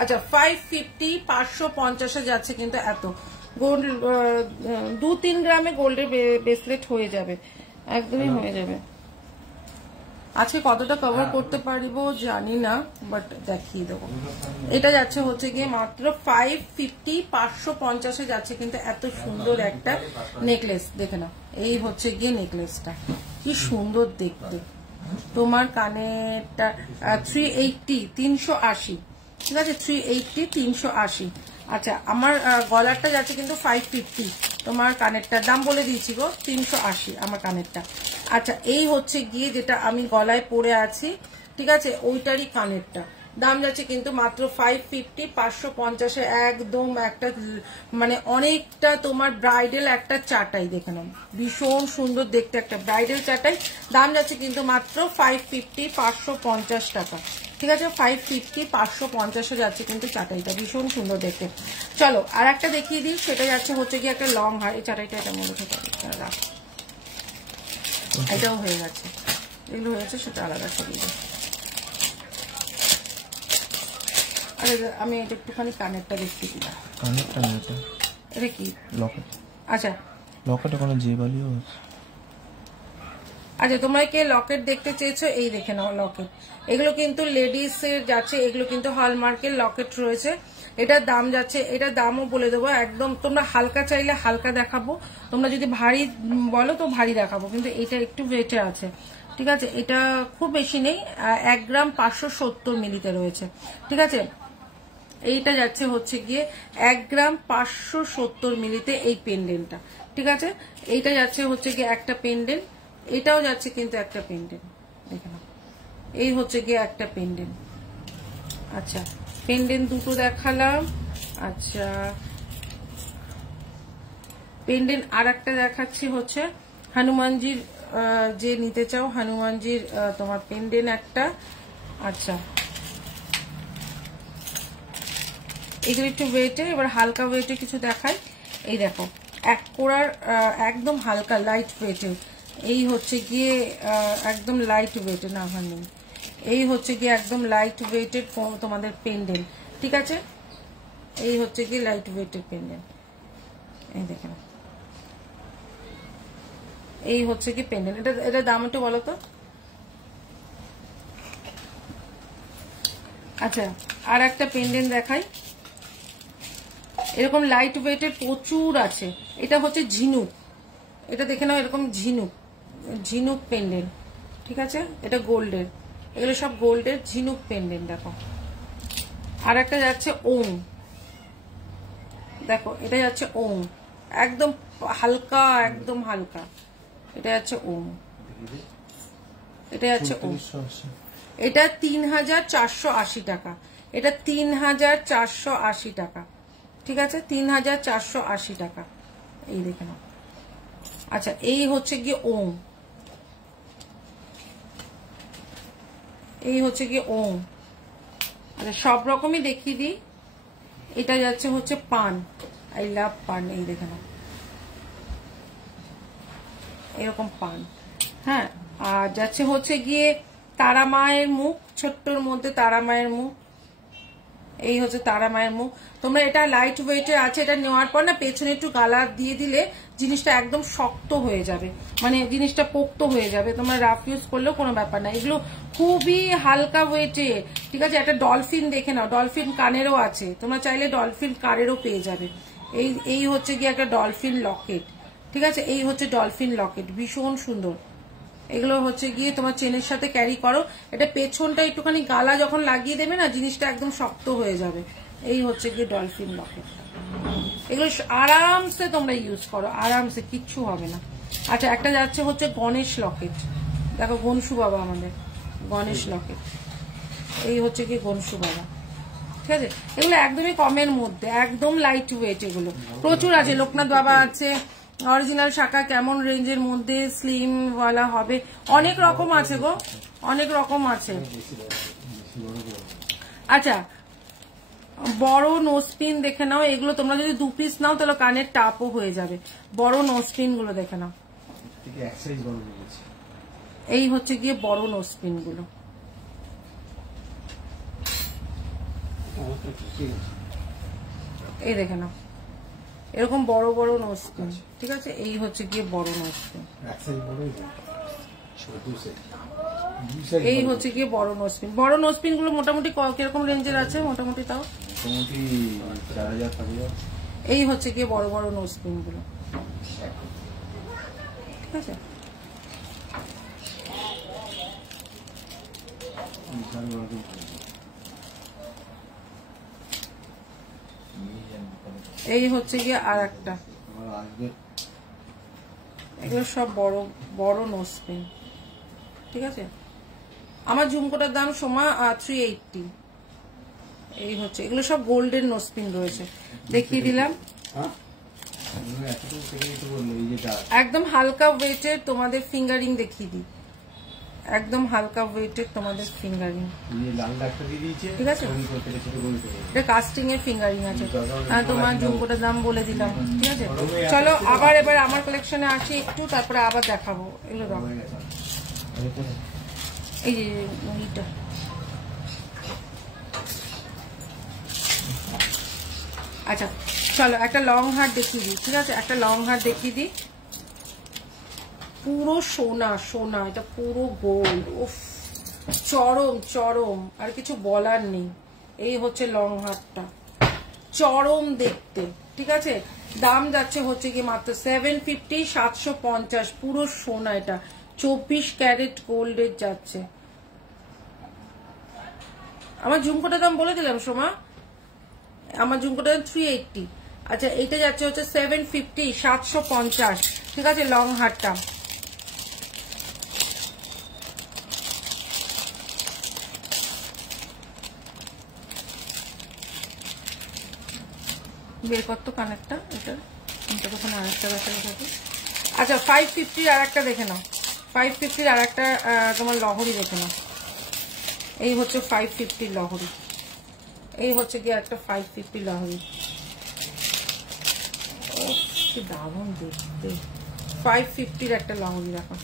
আচ্ছা 550, 550-এ যাচ্ছে কিন্তু এত গোল্ড। 2-3 গ্রামে গোল্ডের ব্রেসলেট হয়ে যাবে, একদমই হয়ে যাবে। আজকে কতটা কভার করতে পারবো জানি না, বাট দেখিয়ে দেবো। এটা যাচ্ছে হচ্ছে গিয়ে মাত্র 550, 550-এ যাচ্ছে কিন্তু এত সুন্দর একটা নেকলেস, দেখে না। এই হচ্ছে গিয়ে নেকলেসটা, কি সুন্দর দেখতে। তোমার কানেরটা 380, 380, ঠিক আছে। 380, 380। আচ্ছা আমার গলারটা যাচ্ছে কিন্তু 550, তোমার কানেরটার দাম বলে দিয়েছি গো 380 আমার কানেরটা। আচ্ছা এই হচ্ছে গিয়ে যেটা আমি গলায় পরে আছি, ঠিক আছে, ওইটারই কানেরটা দাম যাচ্ছে কিন্তু মাত্র 550, 550-এ একদম একটা মানে অনেকটা তোমার ব্রাইডাল একটা চাটাই, দেখে নাও ভীষণ সুন্দর দেখতে একটা ব্রাইডাল চাটাই, দাম যাচ্ছে কিন্তু মাত্র 550, 550 টাকা, ঠিক আছে, 550, 550-এ যাচ্ছে কিন্তু চাটাইটা, ভীষণ সুন্দর দেখতে। চলো আর একটা দেখিয়ে দিই, সেটা যাচ্ছে হচ্ছে কি একটা লং হার, এই চাটাইটা এটা মনে থেকে রাখ, এটাও হয়ে গেছে, এগুলো হয়েছে সেটা আলাদা ছবি। আরে আমি এটা একটুখানি কানেরটা দেখতে দিলাম, কানেরটা না এটা, এটা কি লকেট? আচ্ছা লকেটে কোনো জেবালিও আছে? আচ্ছা তোমরা কে লকেট দেখতে চেয়েছো, এই দেখে নাও লকেট, এগুলো কিন্তু লেডিস এর যাচ্ছে, এগুলো কিন্তু হলমার্কের লকেট রয়েছে, এটার দাম যাচ্ছে, এটার দামও বলে দেবো একদম, তোমরা হালকা চাইলে হালকা দেখাবো, তোমরা যদি ভারী বলো তো ভারী দেখাবো, কিন্তু এটা একটু ওয়েটে আছে, ঠিক আছে, এটা খুব বেশি নেই, 1 গ্রাম 570 মিলিতে রয়েছে, ঠিক আছে, এইটা যাচ্ছে হচ্ছে গিয়ে 1 গ্রাম 570 মিলিতে এই পেন্ডেন্টটা, ঠিক আছে, এইটা যাচ্ছে হচ্ছে গিয়ে একটা পেন্ডেন্ট, এটাও যাচ্ছে কিন্তু একটা পেন্ডেন্ট, দেখে নাও এই হচ্ছে গিয়ে একটা পেন্ডেন্ট। আচ্ছা পেন্ডেন্ট দুটো দেখালাম, আচ্ছা পেন্ডেন্ট আর একটা দেখাচ্ছি হচ্ছে হনুমানজির, যে নিতে চাও হনুমানজির তোমার পেন্ডেন্ট একটা, আচ্ছা এগুলো একটু ওয়েটে, এবার হালকা ওয়েটে কিছু দেখাই, এই দেখো এক কোড়ার একদম হালকা লাইট ওয়েটে, এই হচ্ছে গিয়ে একদম লাইট ওয়েটে, না হয়নি, এই হচ্ছে গিয়ে একদম লাইট ওয়েটের তোমাদের পেন্ডেন্ট, ঠিক আছে, এই হচ্ছে গিয়ে লাইট ওয়েটের পেন্ডেন্ট, এই দেখে নাও এই হচ্ছে কি পেন্ডেন্ট, এটা দাম একটু বলো তো। আচ্ছা আর একটা পেন্ডেন্ট দেখাই, এরকম লাইট ওয়েটের প্রচুর আছে, এটা হচ্ছে ঝিনুক, এটা দেখে নাও এরকম ঝিনুক, ঝিনুক পেন্ডেন্ট, ঠিক আছে, এটা গোল্ডের, এগুলো সব গোল্ডের ঝিনুক পেন্ডেন্ট, দেখো আর একটা যাচ্ছে ওম, দেখো এটা যাচ্ছে ওম, একদম হালকা, একদম হালকা, এটা যাচ্ছে ওম, এটা যাচ্ছে ওম, এটা 3480 টাকা, এটা 3480 টাকা, ঠিক আছে, 3480 টাকা, এই দেখে নাও। আচ্ছা এই হচ্ছে গিয়ে ওম, এই হচ্ছে গিয়ে ওম, আচ্ছা সব রকমই দেখিয়ে দিই, এটা যাচ্ছে হচ্ছে পান, আই লাভ পান, এই দেখে নাও এরকম পান, হ্যাঁ, আর যাচ্ছে হচ্ছে গিয়ে তারা মায়ের মুখ, ছোট্টর মধ্যে তারা মায়ের মুখ, এই হচ্ছে তারা মায়ের মুখ, তোমরা এটা লাইট ওয়েটের আছে, এটা নেওয়ার পর না পেছনে একটু কালার দিয়ে দিলে জিনিসটা একদম শক্ত হয়ে যাবে, মানে জিনিসটা পোক্ত হয়ে যাবে, তোমরা রাফ ইউজ করলেও কোনো ব্যাপার না, এগুলো খুবই হালকা ওয়েটে, ঠিক আছে, একটা ডলফিন দেখে নাও, ডলফিন কানেরও আছে, তোমরা চাইলে ডলফিন কানেরও পেয়ে যাবে, এই হচ্ছে গিয়ে একটা ডলফিন লকেট, ঠিক আছে, এই হচ্ছে ডলফিন লকেট, ভীষণ সুন্দর, এগুলো হচ্ছে গিয়ে তোমার চেনের সাথে ক্যারি করো, এটা পেছনটা একটুখানি গালা যখন লাগিয়ে দেবে না জিনিসটা একদম শক্ত হয়ে যাবে, এই হচ্ছে গিয়ে ডলফিন লকেট, এগুলো আরামসে তোমরা ইউজ করো, আরামসে কিচ্ছু হবে না। আচ্ছা একটা যাচ্ছে হচ্ছে গণেশ লকেট, দেখো গনসু বাবা আমাদের গণেশ লকেট, এই হচ্ছে গিয়ে গনসু বাবা, ঠিক আছে, এগুলো একদমই কমের মধ্যে, একদম লাইট ওয়েট, এগুলো প্রচুর আছে, লোকনাথ বাবা আছে, অরিজিনাল শাখা কেমন রেঞ্জের মধ্যে স্লিম ওয়ালা হবে, অনেক রকম আছে গো, অনেক রকম আছে। আচ্ছা বড় নোজপিন দেখে নাও, এগুলো তোমরা যদি 2 পিস নাও তাহলে কানের টাপও হয়ে যাবে, বড় নোজপিন গুলো দেখে নাও, এই হচ্ছে গিয়ে বড় নোজপিন গুলো, এই দেখে নাও এরকম বড় বড় নোজপিন, ঠিক আছে, এই হচ্ছে গিয়ে বড় নোজপিন, এই হচ্ছে গিয়ে বড় নোজপিন, বড় নোজপিন গুলো মোটামুটি কিরকম রেঞ্জের আছে মোটামুটি, তাও এই হচ্ছে গিয়ে বড় বড় নোজপিন গুলো, ঠিক আছে, এই হচ্ছে গিয়ে আর একটা, এগুলো সব বড় বড় নোজপিন। ঠিক আছে, আমার ঝুমকোটার দাম সোমা 380। এই হচ্ছে, এগুলো সব গোল্ডের নোজপিন রয়েছে, দেখিয়ে দিলাম। একদম হালকা ওয়েটের তোমাদের ফিঙ্গারিং দেখিয়ে দিই, একদম হালকা ওয়েটের তোমাদের ফিঙ্গারিং। ঠিক আছে, এটা কাস্টিং এর ফিঙ্গারিং আছে। তোমার ঝুমকোটার দাম বলে দিলাম। ঠিক আছে, চলো আবার এবার আমার কালেকশনে আসি একটু, তারপরে আবার দেখাবো। এগুলো দাও, এই যে এইটা, আচ্ছা চলো একটা লং হার দেখিয়ে দিই। ঠিক আছে, একটা লং হার দেখিয়ে দিই, পুরো সোনা সোনা, এটা পুরো গোল্ড। উফ, চরম চরম, আর কিছু বলার নেই। এই হচ্ছে লং হারটা, চরম দেখতে। ঠিক আছে, দাম যাচ্ছে হচ্ছে কি মাত্র 750, 750, পুরো সোনা। এটা 24 ক্যারেট গোল্ডের যাচ্ছে। আমার ঝুমকোটার দাম বলে দিলাম সোমা, আমার ঝুমকোটার দাম 380। আচ্ছা, এইটা যাচ্ছে হচ্ছে 750, 750। ঠিক আছে, লং হারটা। বের করতো কানেরটা, এটা তখন আরেকটা ব্যাপারে থাকে। আচ্ছা, 550 আর একটা দেখে নাও, 550 আর একটা তোমার লহরি দেখে নাও। এই হচ্ছে 550 লহরি, এই হচ্ছে কি একটা 550 লহরি। কি দারুণ দেখতে, 550 একটা লহরি দেখো,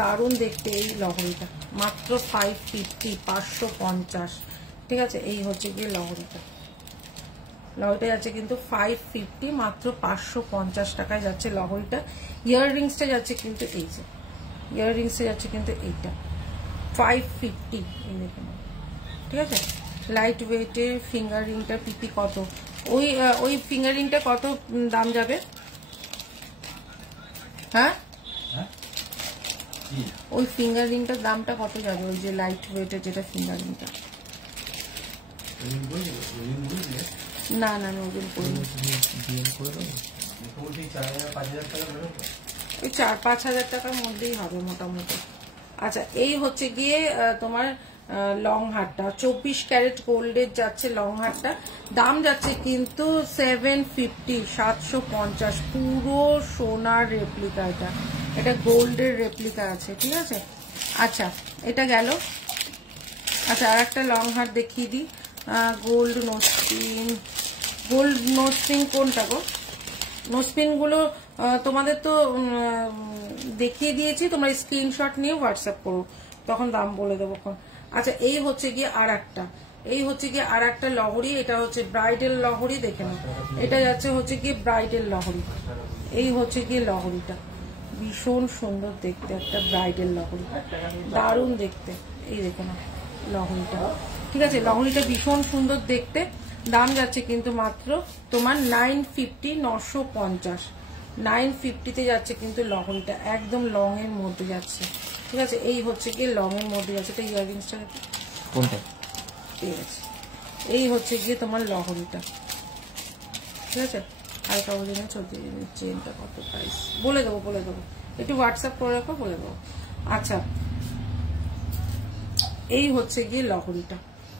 দারুণ দেখতে এই লহরিটা, মাত্র 550, 550। ঠিক আছে, এই হচ্ছে গিয়ে লহরিটা। লহরিটা যাচ্ছে কিন্তু 550, মাত্র 550 টাকায় যাচ্ছে লহরিটা। ইয়াররিংসটা যাচ্ছে কিন্তু এই যে, ইয়াররিংসটা যাচ্ছে কিন্তু এইটা 550। এই দেখুন, ঠিক আছে, লাইট ওয়েটের ফিঙ্গারিংটা পিপি কত, ওই ফিঙ্গারিংটা কত দাম যাবে? হ্যাঁ, ওই ফিঙ্গারিংটার দামটা কত যাবে? ওই যে লাইট ওয়েটের যেটা ফিঙ্গারিংটা। না না, আমি ওজন করিনি, ওই 4-5 হাজার টাকার মধ্যেই হবে মোটামুটি। আচ্ছা, এই হচ্ছে গিয়ে তোমার লং হারটা, 24 ক্যারেট গোল্ডের যাচ্ছে লং হারটা। দাম যাচ্ছে কিন্তু 750, 750, পুরো সোনার রেপ্লিকা। এটা গোল্ডের রেপ্লিকা আছে। ঠিক আছে, আচ্ছা এটা গেল। আচ্ছা, আর একটা লং হার দেখিয়ে দিই, গোল্ড নোজপিন। গোল্ড নোজপিন কোনটা গো? নোজপিন গুলো তোমাদের তো দেখিয়ে দিয়েছি, তোমরা স্ক্রিনশট নিয়ে হোয়াটসঅ্যাপ করো, তখন দাম বলে দেবো। আচ্ছা, এই হচ্ছে গিয়ে আর একটা, এই হচ্ছে গিয়ে আর একটা লহরি, এটা হচ্ছে ব্রাইডাল লহরি। দেখে নাও, এটা যাচ্ছে হচ্ছে গিয়ে ব্রাইডাল লহরি। এই হচ্ছে গিয়ে লহরিটা, ভীষণ সুন্দর দেখতে একটা ব্রাইডাল লহরি, দারুণ দেখতে। এই দেখে নাও লহরিটা। ঠিক আছে, লহরিটা ভীষণ সুন্দর দেখতে। দাম যাচ্ছে কিন্তু মাত্র তোমার 950, 950, 950-তে যাচ্ছে কিন্তু লহরিটা, একদম লং এর মধ্যে যাচ্ছে। ঠিক আছে, এই হচ্ছে গিয়ে লং এর মধ্যে যাচ্ছে। এটা ইয়াররিংসটা কোনটা? ঠিক আছে, এই হচ্ছে গিয়ে তোমার লহরিটা। ঠিক আছে, হালকা ওজনে চলছে। চেনটা কত প্রাইস বলে দেবো, বলে দেবো, একটু হোয়াটসঅ্যাপ করে রাখো, বলে দেবো। আচ্ছা, এই হচ্ছে গিয়ে লহরিটা,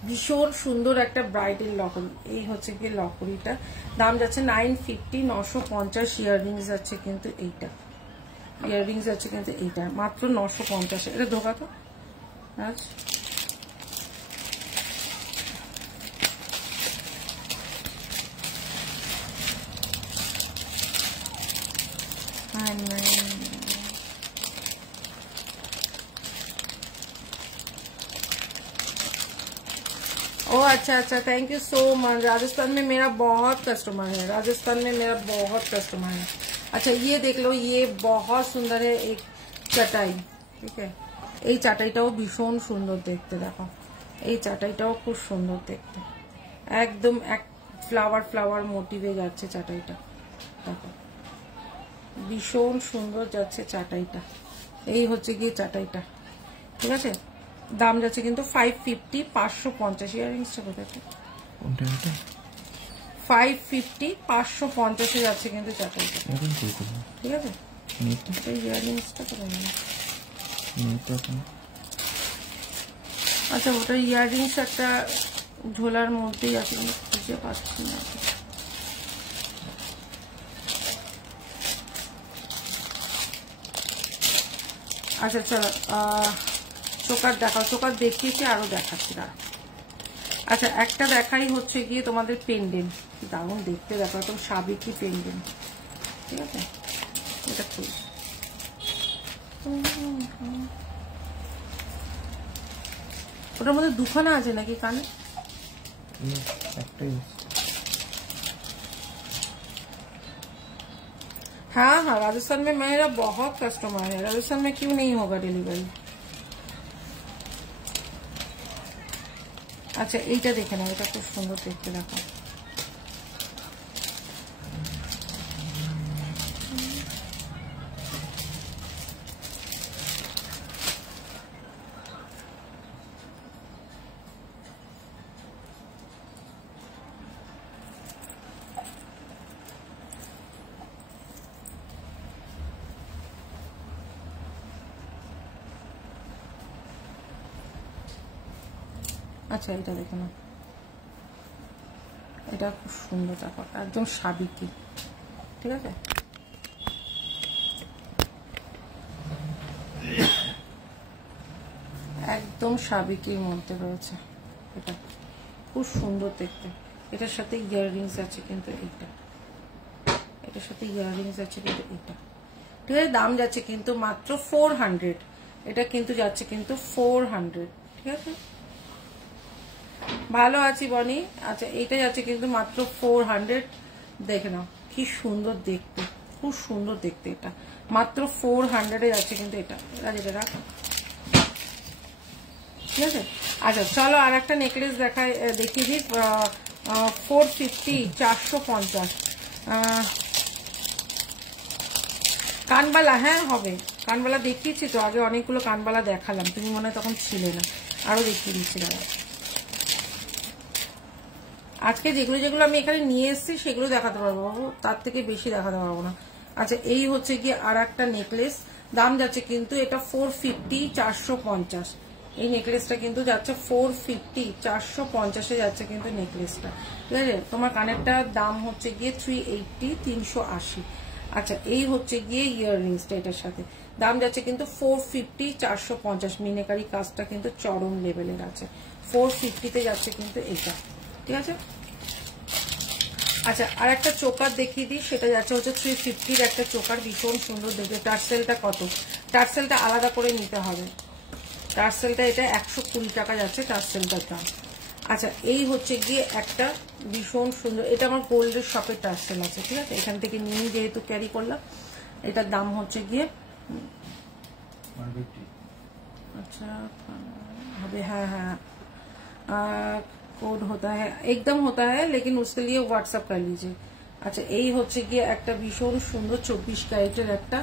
ভীষণ সুন্দর একটা ব্রাইডাল লহরি। এই হচ্ছে গিয়ে লহরিটা, দাম যাচ্ছে 950, 950। ইয়াররিংস যাচ্ছে কিন্তু এইটা, ইয়াররিংস যাচ্ছে কিন্তু এইটা মাত্র 950। এটা ধোকা তো। আচ্ছা, ओ अच्छा अच्छा, thank you so much. Rajasthan में मेरा बहुत कस्टमर है, राजस्थान में मेरा बहुत कस्टमर है। अच्छा, ये देख लो, ये बहुत सुंदर है एक चटाई। ठीक है, এই চাটাইটাও ভীষণ সুন্দর দেখতে। দেখো, এই চাটাইটাও খুব সুন্দর দেখতে, একদম এক ফ্লাওয়ার ফ্লাওয়ার মোটিভে যাচ্ছে চাটাইটা। দেখো, ভীষণ সুন্দর যাচ্ছে চাটাইটা। এই হচ্ছে গিয়ে চাটাইটা। ঠিক আছে, দাম যাচ্ছে কিন্তু 550, 550। ইয়াররিংসটা কোথায়? 550 550 যাচ্ছে কিন্তু চাকাটা, ঠিক আছে। ইয়াররিংসটা করে আচ্ছা, ওটা ইয়াররিংস একটা ঝোলার মধ্যেই আছে, কিন্তু খুঁজে পাচ্ছি না। আচ্ছা চলো চোকার দেখাও, চোকার দেখিয়েছি, আরো দেখাচ্ছি না। আচ্ছা একটা দেখাই হচ্ছে গিয়ে তোমাদের পেন্ডেন্ট, দারুণ দেখতে, দেখো একদম সাবেকি পেন্ডেন্ট, ঠিক আছে। এটা খুব ওটার মধ্যে দুখানা আছে নাকি কানে? हाँ हाँ, राजस्थान में मेरा बहुत कस्टमर है, राजस्थान में क्यों नहीं होगा डिलीवरी। আচ্ছা এইটা দেখে নাও, এটা খুব সুন্দর দেখতে, দেখো আচ্ছা এটা দেখো না, এটা খুব সুন্দর, দেখো একদম সাবিকি, ঠিক আছে। একদম সাবিকির মধ্যে রয়েছে, এটা খুব সুন্দর দেখতে। এটার সাথে ইয়াররিংস আছে কিন্তু, এইটা এটার সাথে ইয়াররিংস আছে কিন্তু, এটা ঠিক আছে। দাম যাচ্ছে কিন্তু মাত্র 400, এটা কিন্তু যাচ্ছে কিন্তু 400, ঠিক আছে। ভালো আছি বনি। আচ্ছা এইটা যাচ্ছে কিন্তু মাত্র 400, দেখে নাও কি সুন্দর দেখতে, খুব সুন্দর দেখতে, এটা মাত্র 400 যাচ্ছে কিন্তু এটা, যেটা রাখো, ঠিক আছে। আচ্ছা চলো আর একটা নেকলেস দেখিয়ে দিই, 450 450 কানবালা, হ্যাঁ হবে, কানবালা দেখিয়েছি তো আগে, অনেকগুলো কানবালা দেখালাম, তুমি মনে হয় তখন ছিলে না, আরো দেখিয়ে দিচ্ছি দাদা। আজকে যেগুলো যেগুলো আমি এখানে নিয়ে এসেছি সেগুলো দেখাতে পারবো বাবু, তার থেকে বেশি দেখাতে পারবো না। আচ্ছা এই হচ্ছে গিয়ে আর একটা নেকলেস, দাম যাচ্ছে কিন্তু এটা 450 450, এই নেকলেসটা কিন্তু যাচ্ছে 450 450 যাচ্ছে কিন্তু নেকলেসটা, ঠিক আছে। তোমার কানেরটার দাম হচ্ছে গিয়ে 380 380। আচ্ছা এই হচ্ছে গিয়ে ইয়াররিংসটা, এটার সাথে দাম যাচ্ছে কিন্তু 450 450, মিনাকারি কাজটা কিন্তু চরম লেভেলের আছে, 450 যাচ্ছে কিন্তু এটা, ঠিক আছে। আচ্ছা আর একটা চোকার দেখিয়ে দিই, সেটা যাচ্ছে হচ্ছে 350 একটা চোকার, ভীষণ সুন্দর দেখতে। টার্সেলটা কত, টার্সেলটা আলাদা করে নিতে হবে, টার্সেলটা এটা 120 টাকা যাচ্ছে টার্সেলটার দাম। আচ্ছা এই হচ্ছে গিয়ে একটা ভীষণ সুন্দর, এটা আমার গোল্ডের শপের টার্সেল আছে, ঠিক আছে, এখান থেকে নিয়ে যেহেতু ক্যারি করলাম, এটার দাম হচ্ছে গিয়ে अच्छा अभी हाँ हाँ कोड होता है एकदम होता है, लेकिन उसके लिए व्हाट्सएप कर लीजिए। আচ্ছা এই হচ্ছে গিয়ে একটা ভীষণ সুন্দর 24 ক্যারেটের একটা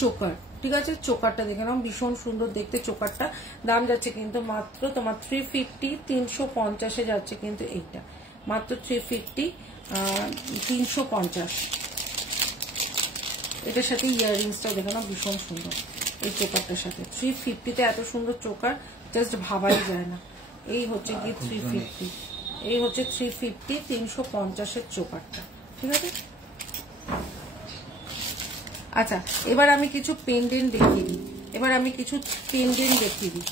চোকার, ঠিক আছে। চোকারটা দেখে নাও, ভীষণ সুন্দর দেখতে চোকারটা, দাম যাচ্ছে কিন্তু মাত্র তোমার 350 350 যাচ্ছে কিন্তু এইটা, মাত্র 350 350। এটার সাথে ইয়াররিংসটা দেখে নাও, ভীষণ সুন্দর এই চোকারটার সাথে। 350 এত সুন্দর চোকার জাস্ট ভাবাই যায় না। এই হচ্ছে গিয়ে 350, এই হচ্ছে 350 350 চোকারটা, ঠিক আছে। আচ্ছা এবার আমি কিছু পেন্ডেন্ট দেখিয়ে দিই, এবার আমি কিছু পেন্ডেন্ট দেখিয়ে দিই।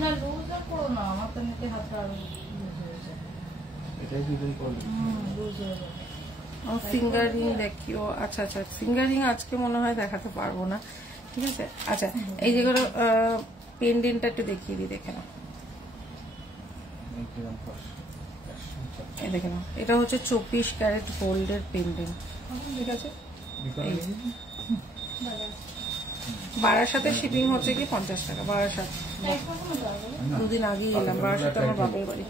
না লুজটা করো না, আমার তো নিতে হাতটা আরো লুজ হয়ে যায়, এটাই কি করে করলে লুজ হয়ে যাবে। আর ফিঙ্গার রিং দেখিও, আচ্ছা আচ্ছা ফিঙ্গার রিং আজকে মনে হয় দেখাতে পারবো না, ঠিক আছে। আচ্ছা এই যেগুলো পেন্ডেন্টটা একটু দেখিয়ে দিই, দেখে নাও, এই দেখে নাও, এটা হচ্ছে 24 ক্যারেট গোল্ডের পেন্ডেন্ট, ঠিক আছে। বারাসাতে শিপিং হচ্ছে কি 50 টাকা। বারাসাত দুদিন আগেই এলাম, বারাসাতে আমার বাপের বাড়ি।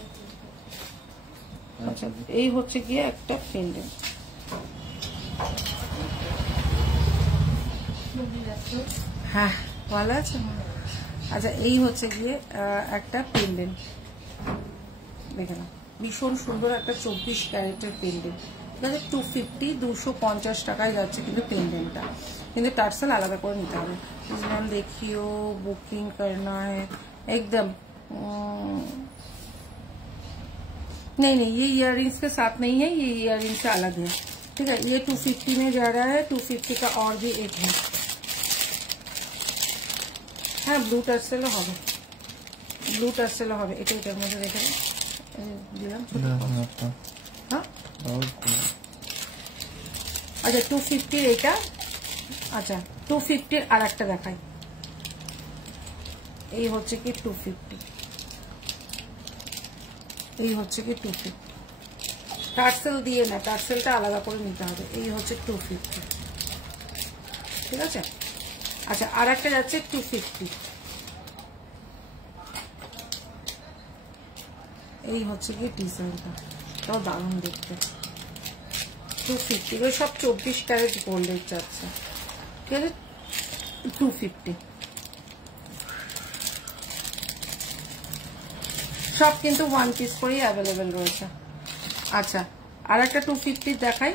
আচ্ছা, এই হচ্ছে গিয়ে একটা পেন্ডেন্ট। হ্যাঁ ভালো আছে। আচ্ছা, এই হচ্ছে গিয়ে একটা পেন্ডেন্ট, দেখে না, ভীষণ সুন্দর একটা 24 ক্যারেটের পেন্ডেন্ট। 250 250 টাকায় যাচ্ছে কিন্তু পেंडेंटটা, কিন্তু टार्सल আলাদা করে নিতে হবে। मैम देखियो बुकिंग करना है एकदम नहीं नहीं, ये इयररिंग्स के साथ नहीं है, ये इयररिंग से अलग है। ठीक है, ये 250 में जा रहा है। 250 का और भी एक है। हाँ, ब्लू टार्सेलও হবে, ব্লু টার্সেলও হবে। এটার মধ্যে দেখে দিলাম ছোট। হ্যাঁ আচ্ছা, 250 এটা। আচ্ছা, 250 আর একটা দেখাই। এই হচ্ছে কি 250, এই হচ্ছে কি 250। টার্সেল দিয়ে না, টার্সেলটা আলাদা করে নিতে হবে। এই হচ্ছে 250, ঠিক আছে। আচ্ছা, আর একটা যাচ্ছে 250। এই হচ্ছে কি ডিজাইনটা, তাও দারুণ দেখতে। 250 এগুলো সব 24 ক্যারেট গোল্ডের যাচ্ছে, ঠিক আছে। 250 সব কিন্তু 1 পিস করেই অ্যাভেলেবেল রয়েছে। আচ্ছা, আর একটা 250 দেখাই।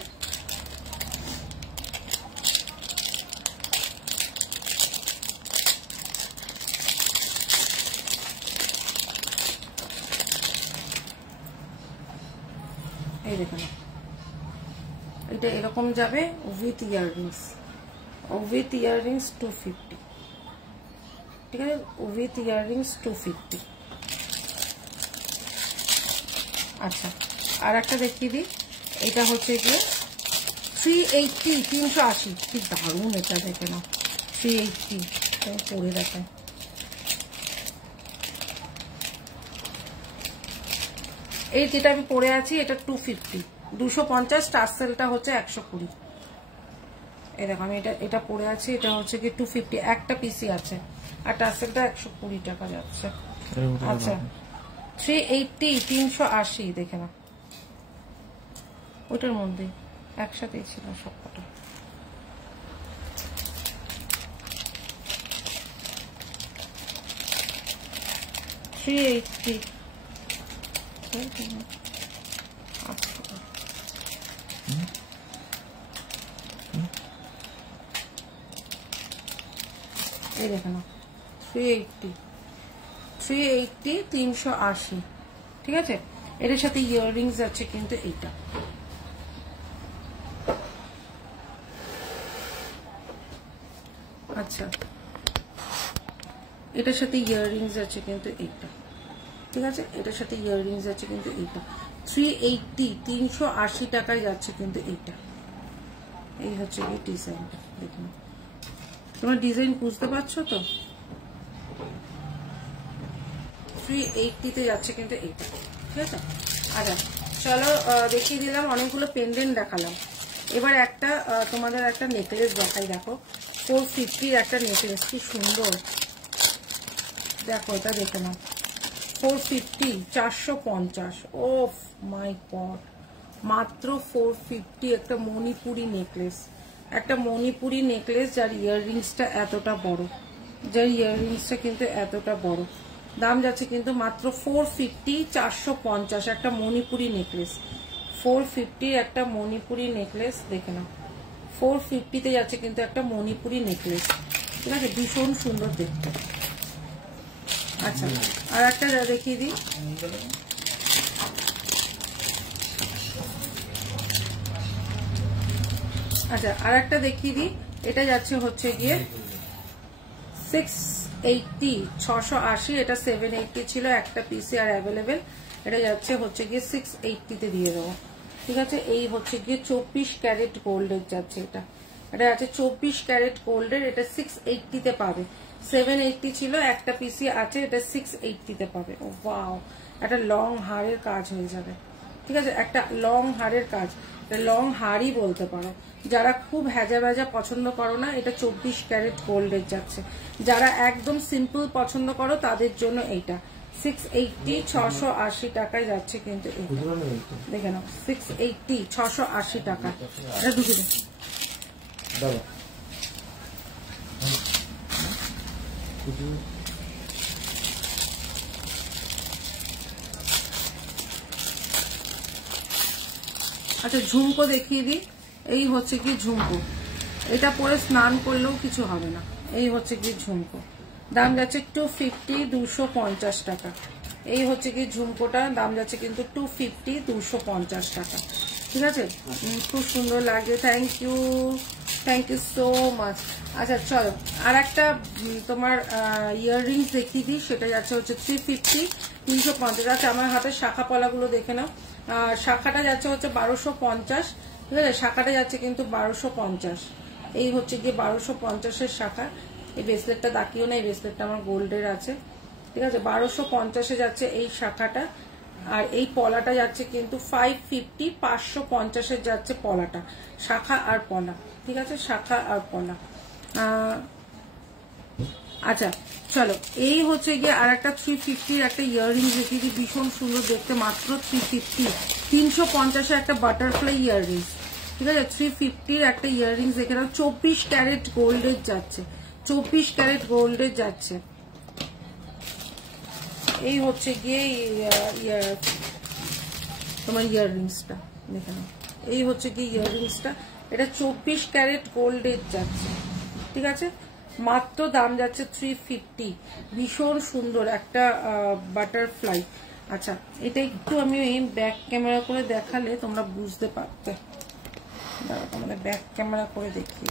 এই দেখুন, এটা এরকম যাবে উইথ ইয়াররিংস, উইথ ইয়াররিংস 250, ঠিক আছে, উইথ ইয়াররিংস 250। আচ্ছা, আর একটা দেখিয়ে দিই। এটা হচ্ছে গিয়ে 380 380, কি দারুণ এটা, দেখে না 380 পরে দেখায়। এই যেটা আমি পরে আছি এটা 250, 250। টার্সেলটা হচ্ছে 120। এই দেখো, আমি এটা পরে আছি, এটা হচ্ছে কি 250, একটা পিসি আছে, আর টার্সেলটা 120 টাকা যাচ্ছে। আচ্ছা, 380 380 দেখে না, ওইটার মধ্যে একসাথেই ছিল সবকটা। এই দেখে না, 380 380, ঠিক আছে। এর সাথে ইয়াররিংস আছে কিন্তু এইটা। আচ্ছা, এটার সাথে ইয়াররিংস আছে কিন্তু এইটা, ঠিক আছে। এটার সাথে ইয়াররিংস আছে কিন্তু এইটা। 380 380 টাকায় যাচ্ছে কিন্তু এইটা। এই হচ্ছে এই ডিজাইনটা, দেখুন। তোমরা ডিজাইন বুঝতে পারছো তো? 380 তে যাচ্ছে কিন্তু এইটা, ঠিক আছে। আচ্ছা, চলো দেখিয়ে দিলাম, অনেকগুলো পেন্ডেন্ট দেখালাম। এবার একটা তোমাদের একটা নেকলেস দেখাই। দেখো, 450 একটা নেকলেস, কি সুন্দর, দেখো এটা দেখে নাও। 450 450, ও মাই গড, মাত্র 450 একটা মণিপুরি নেকলেস, একটা মণিপুরি নেকলেস যার ইয়াররিংসটা এতটা বড়, যার ইয়াররিংসটা কিন্তু এতটা বড়। দাম যাচ্ছে কিন্তু মাত্র 450 450 একটা মণিপুরি নেকলেস। 450 একটা মণিপুরি নেকলেস, দেখে নাও। 450 তে যাচ্ছে কিন্তু একটা মণিপুরি নেকলেস, ঠিক আছে, ভীষণ সুন্দর দেখতে। আচ্ছা, আর একটা দেখিয়ে দিই। আচ্ছা, আর একটা দেখিয়ে দিই। এটা যাচ্ছে হচ্ছে গিয়ে 680 680, এটা 780 ছিল একটা পিসে আর অ্যাভেলেবেল। এটা যাচ্ছে হচ্ছে গিয়ে 680 তে দিয়ে দেবো, ঠিক আছে। এই হচ্ছে গিয়ে 24 ক্যারেট গোল্ডের যাচ্ছে এটা। এটা আছে 24 ক্যারেট গোল্ডের, এটা 680 তে পাবে। 780 ছিল একটা পিসি আছে, এটা 680 তে পাবে। ও ওয়াও, একটা লং হারের কাজ হয়ে যাবে, ঠিক আছে, একটা লং হারের কাজ, লং হারই বলতে পারো। যারা খুব হ্যাজা ভ্যাজা পছন্দ করো না, এটা 24 ক্যারেট গোল্ডের যাচ্ছে। যারা একদম সিম্পল পছন্দ করো তাদের জন্য এইটা 680 680 টাকায় যাচ্ছে কিন্তু দেখে নাও 680 680 টাকা। এটা ঢুকে দাও। আচ্ছা ঝুমকো দেখিয়ে দিই। এই হচ্ছে কি ঝুমকো, এটা পরে স্নান করলেও কিছু হবে না। এই হচ্ছে কি ঝুমকো, দাম যাচ্ছে 250 250 টাকা। এই হচ্ছে কি ঝুমকোটা, দাম যাচ্ছে কিন্তু 250 250 টাকা। ঠিক আছে, খুব সুন্দর লাগে। Thank you so much. আচ্ছা চলো আর একটা তোমার ইয়াররিংস দেখিয়ে দিই, সেটা যাচ্ছে হচ্ছে 350 350। আচ্ছা আমার হাতের শাখা পলাগুলো দেখে নাও। শাখাটা যাচ্ছে হচ্ছে 1250, ঠিক আছে, শাখাটা যাচ্ছে কিন্তু 1250। এই হচ্ছে গিয়ে 1250-এর শাখা। এই ব্রেসলেটটা দাকিও না, এই ব্রেসলেটটা আমার গোল্ডের আছে। ঠিক আছে, 1250-এ যাচ্ছে এই শাখাটা। আর এই পলাটা যাচ্ছে কিন্তু 550 550-এর যাচ্ছে পলাটা, শাখা আর পলা। ঠিক আছে, শাখা আর পলা। আচ্ছা চলো এই হচ্ছে গিয়ে আর একটা 350-র একটা ইয়াররিং দেখিয়ে দিই, ভীষণ সুন্দর দেখতে, মাত্র 350 350-এ একটা বাটারফ্লাই ইয়াররিং। ঠিক আছে, 350-র একটা ইয়াররিংস দেখে নাও, 24 ক্যারেট গোল্ডের যাচ্ছে, 24 ক্যারেট গোল্ডের যাচ্ছে। এই হচ্ছে গিয়ে তোমার ইয়াররিংসটা দেখে নাও, এই হচ্ছে গিয়ে ইয়াররিংসটা, এটা 24 ক্যারেট গোল্ডের যাচ্ছে। ঠিক আছে, মাত্র দাম যাচ্ছে 350, ভীষণ সুন্দর একটা বাটারফ্লাই। আচ্ছা এটা একটু আমি ব্যাক ক্যামেরা করে দেখালে তোমরা বুঝতে পারতে। তোমাদের ব্যাক ক্যামেরা করে দেখি,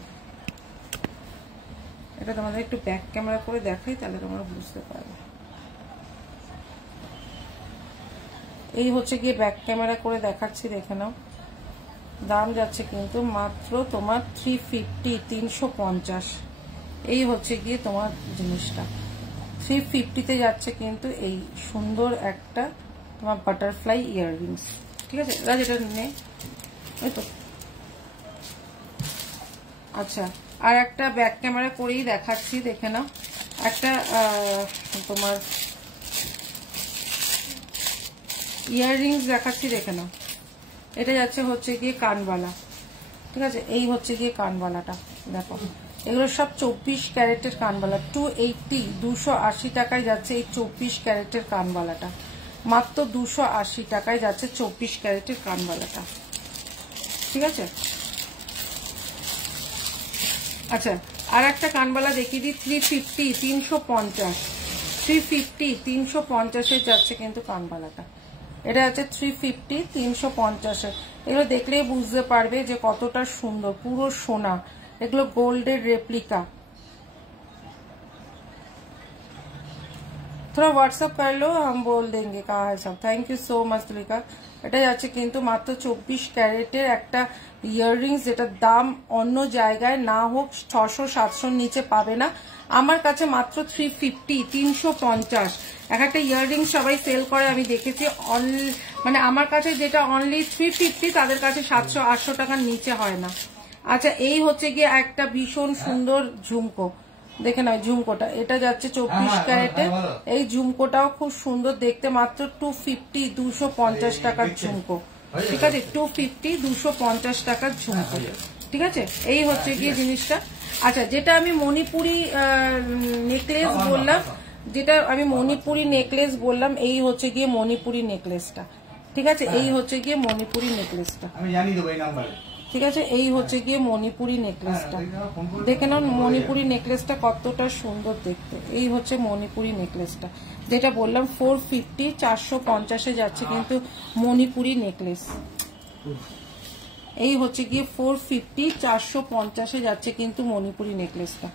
এটা তোমাদের একটু ব্যাক ক্যামেরা করে দেখাই, তাহলে তোমরা বুঝতে পারবে। এই হচ্ছে গিয়ে ব্যাক ক্যামেরা করে দেখাচ্ছি, দেখে নাও। দাম যাচ্ছে কিন্তু মাত্র তোমার 350 350। এই হচ্ছে গিয়ে তোমার জিনিসটা 350-তে যাচ্ছে কিন্তু এই সুন্দর একটা তোমার বাটারফ্লাই ইয়াররিংস। ঠিক আছে, রাজ এটা নেই ওই তো। আচ্ছা আর একটা ব্যাক ক্যামেরা করেই দেখাচ্ছি, দেখে নাও। একটা তোমার ইয়াররিংস দেখাচ্ছি, দেখে নাও। এটা যাচ্ছে হচ্ছে গিয়ে কানবালা। ঠিক আছে, এই হচ্ছে গিয়ে কানবালাটা দেখো, এগুলো সব 24 ক্যারেটের কানবালা। 280 280 টাকায় যাচ্ছে এই 24 ক্যারেটের কানবালাটা, মাত্র 280 টাকায় যাচ্ছে 24 ক্যারেটের কানবালাটা। ঠিক আছে, আচ্ছা আর একটা কানবালা দেখিয়ে দিই, 350 350 350 350-এ যাচ্ছে কিন্তু কানবালাটা। এটা আছে 350 350-এ। এগুলো দেখলেই বুঝতে পারবে যে কতটা সুন্দর, পুরো সোনা, এগুলো গোল্ডের রেপ্লিকা। थोड़ा व्हाट्सअप कर लो, हम बोल देंगे कहाँ है सब। Thank you so much Tulika. এটা যাচ্ছে কিন্তু মাত্র 24 ক্যারেটের একটা ইয়াররিংস, যেটার দাম অন্য জায়গায় না হোক 600 700 নিচে পাবে না, আমার কাছে মাত্র 350 350। এক একটা ইয়াররিং সবাই সেল করে আমি দেখেছি, মানে আমার কাছে যেটা অনলি 350, তাদের কাছে 700 800 টাকার নিচে হয় না। আচ্ছা এই হচ্ছে গিয়ে একটা ভীষণ সুন্দর ঝুমকো, দেখে নাও ঝুমকোটা, এটা যাচ্ছে 24 ক্যারেটের। এই ঝুমকোটাও খুব সুন্দর দেখতে, মাত্র 250 250 টাকার ঝুমকো। ঠিক আছে, 250 250 টাকার ঝুমকো। ঠিক আছে, এই হচ্ছে গিয়ে জিনিসটা। আচ্ছা যেটা আমি মণিপুরি নেকলেস বললাম, এই হচ্ছে গিয়ে মণিপুরি নেকলেসটা। ঠিক আছে, এই হচ্ছে গিয়ে মণিপুরি নেকলেসটা, আমি জানি দেব এই নাম্বারে। ঠিক আছে, এই হচ্ছে গিয়ে মণিপুরি নেকলেসটা, দেখে নাও মণিপুরি নেকলেসটা কতটা সুন্দর দেখতে। এই হচ্ছে মণিপুরি নেকলেসটা, যেটা বললাম 450 450-এ যাচ্ছে কিন্তু মণিপুরি নেকলেস। এই হচ্ছে গিয়ে 450 450-এ যাচ্ছে কিন্তু মণিপুরি নেকলেসটা।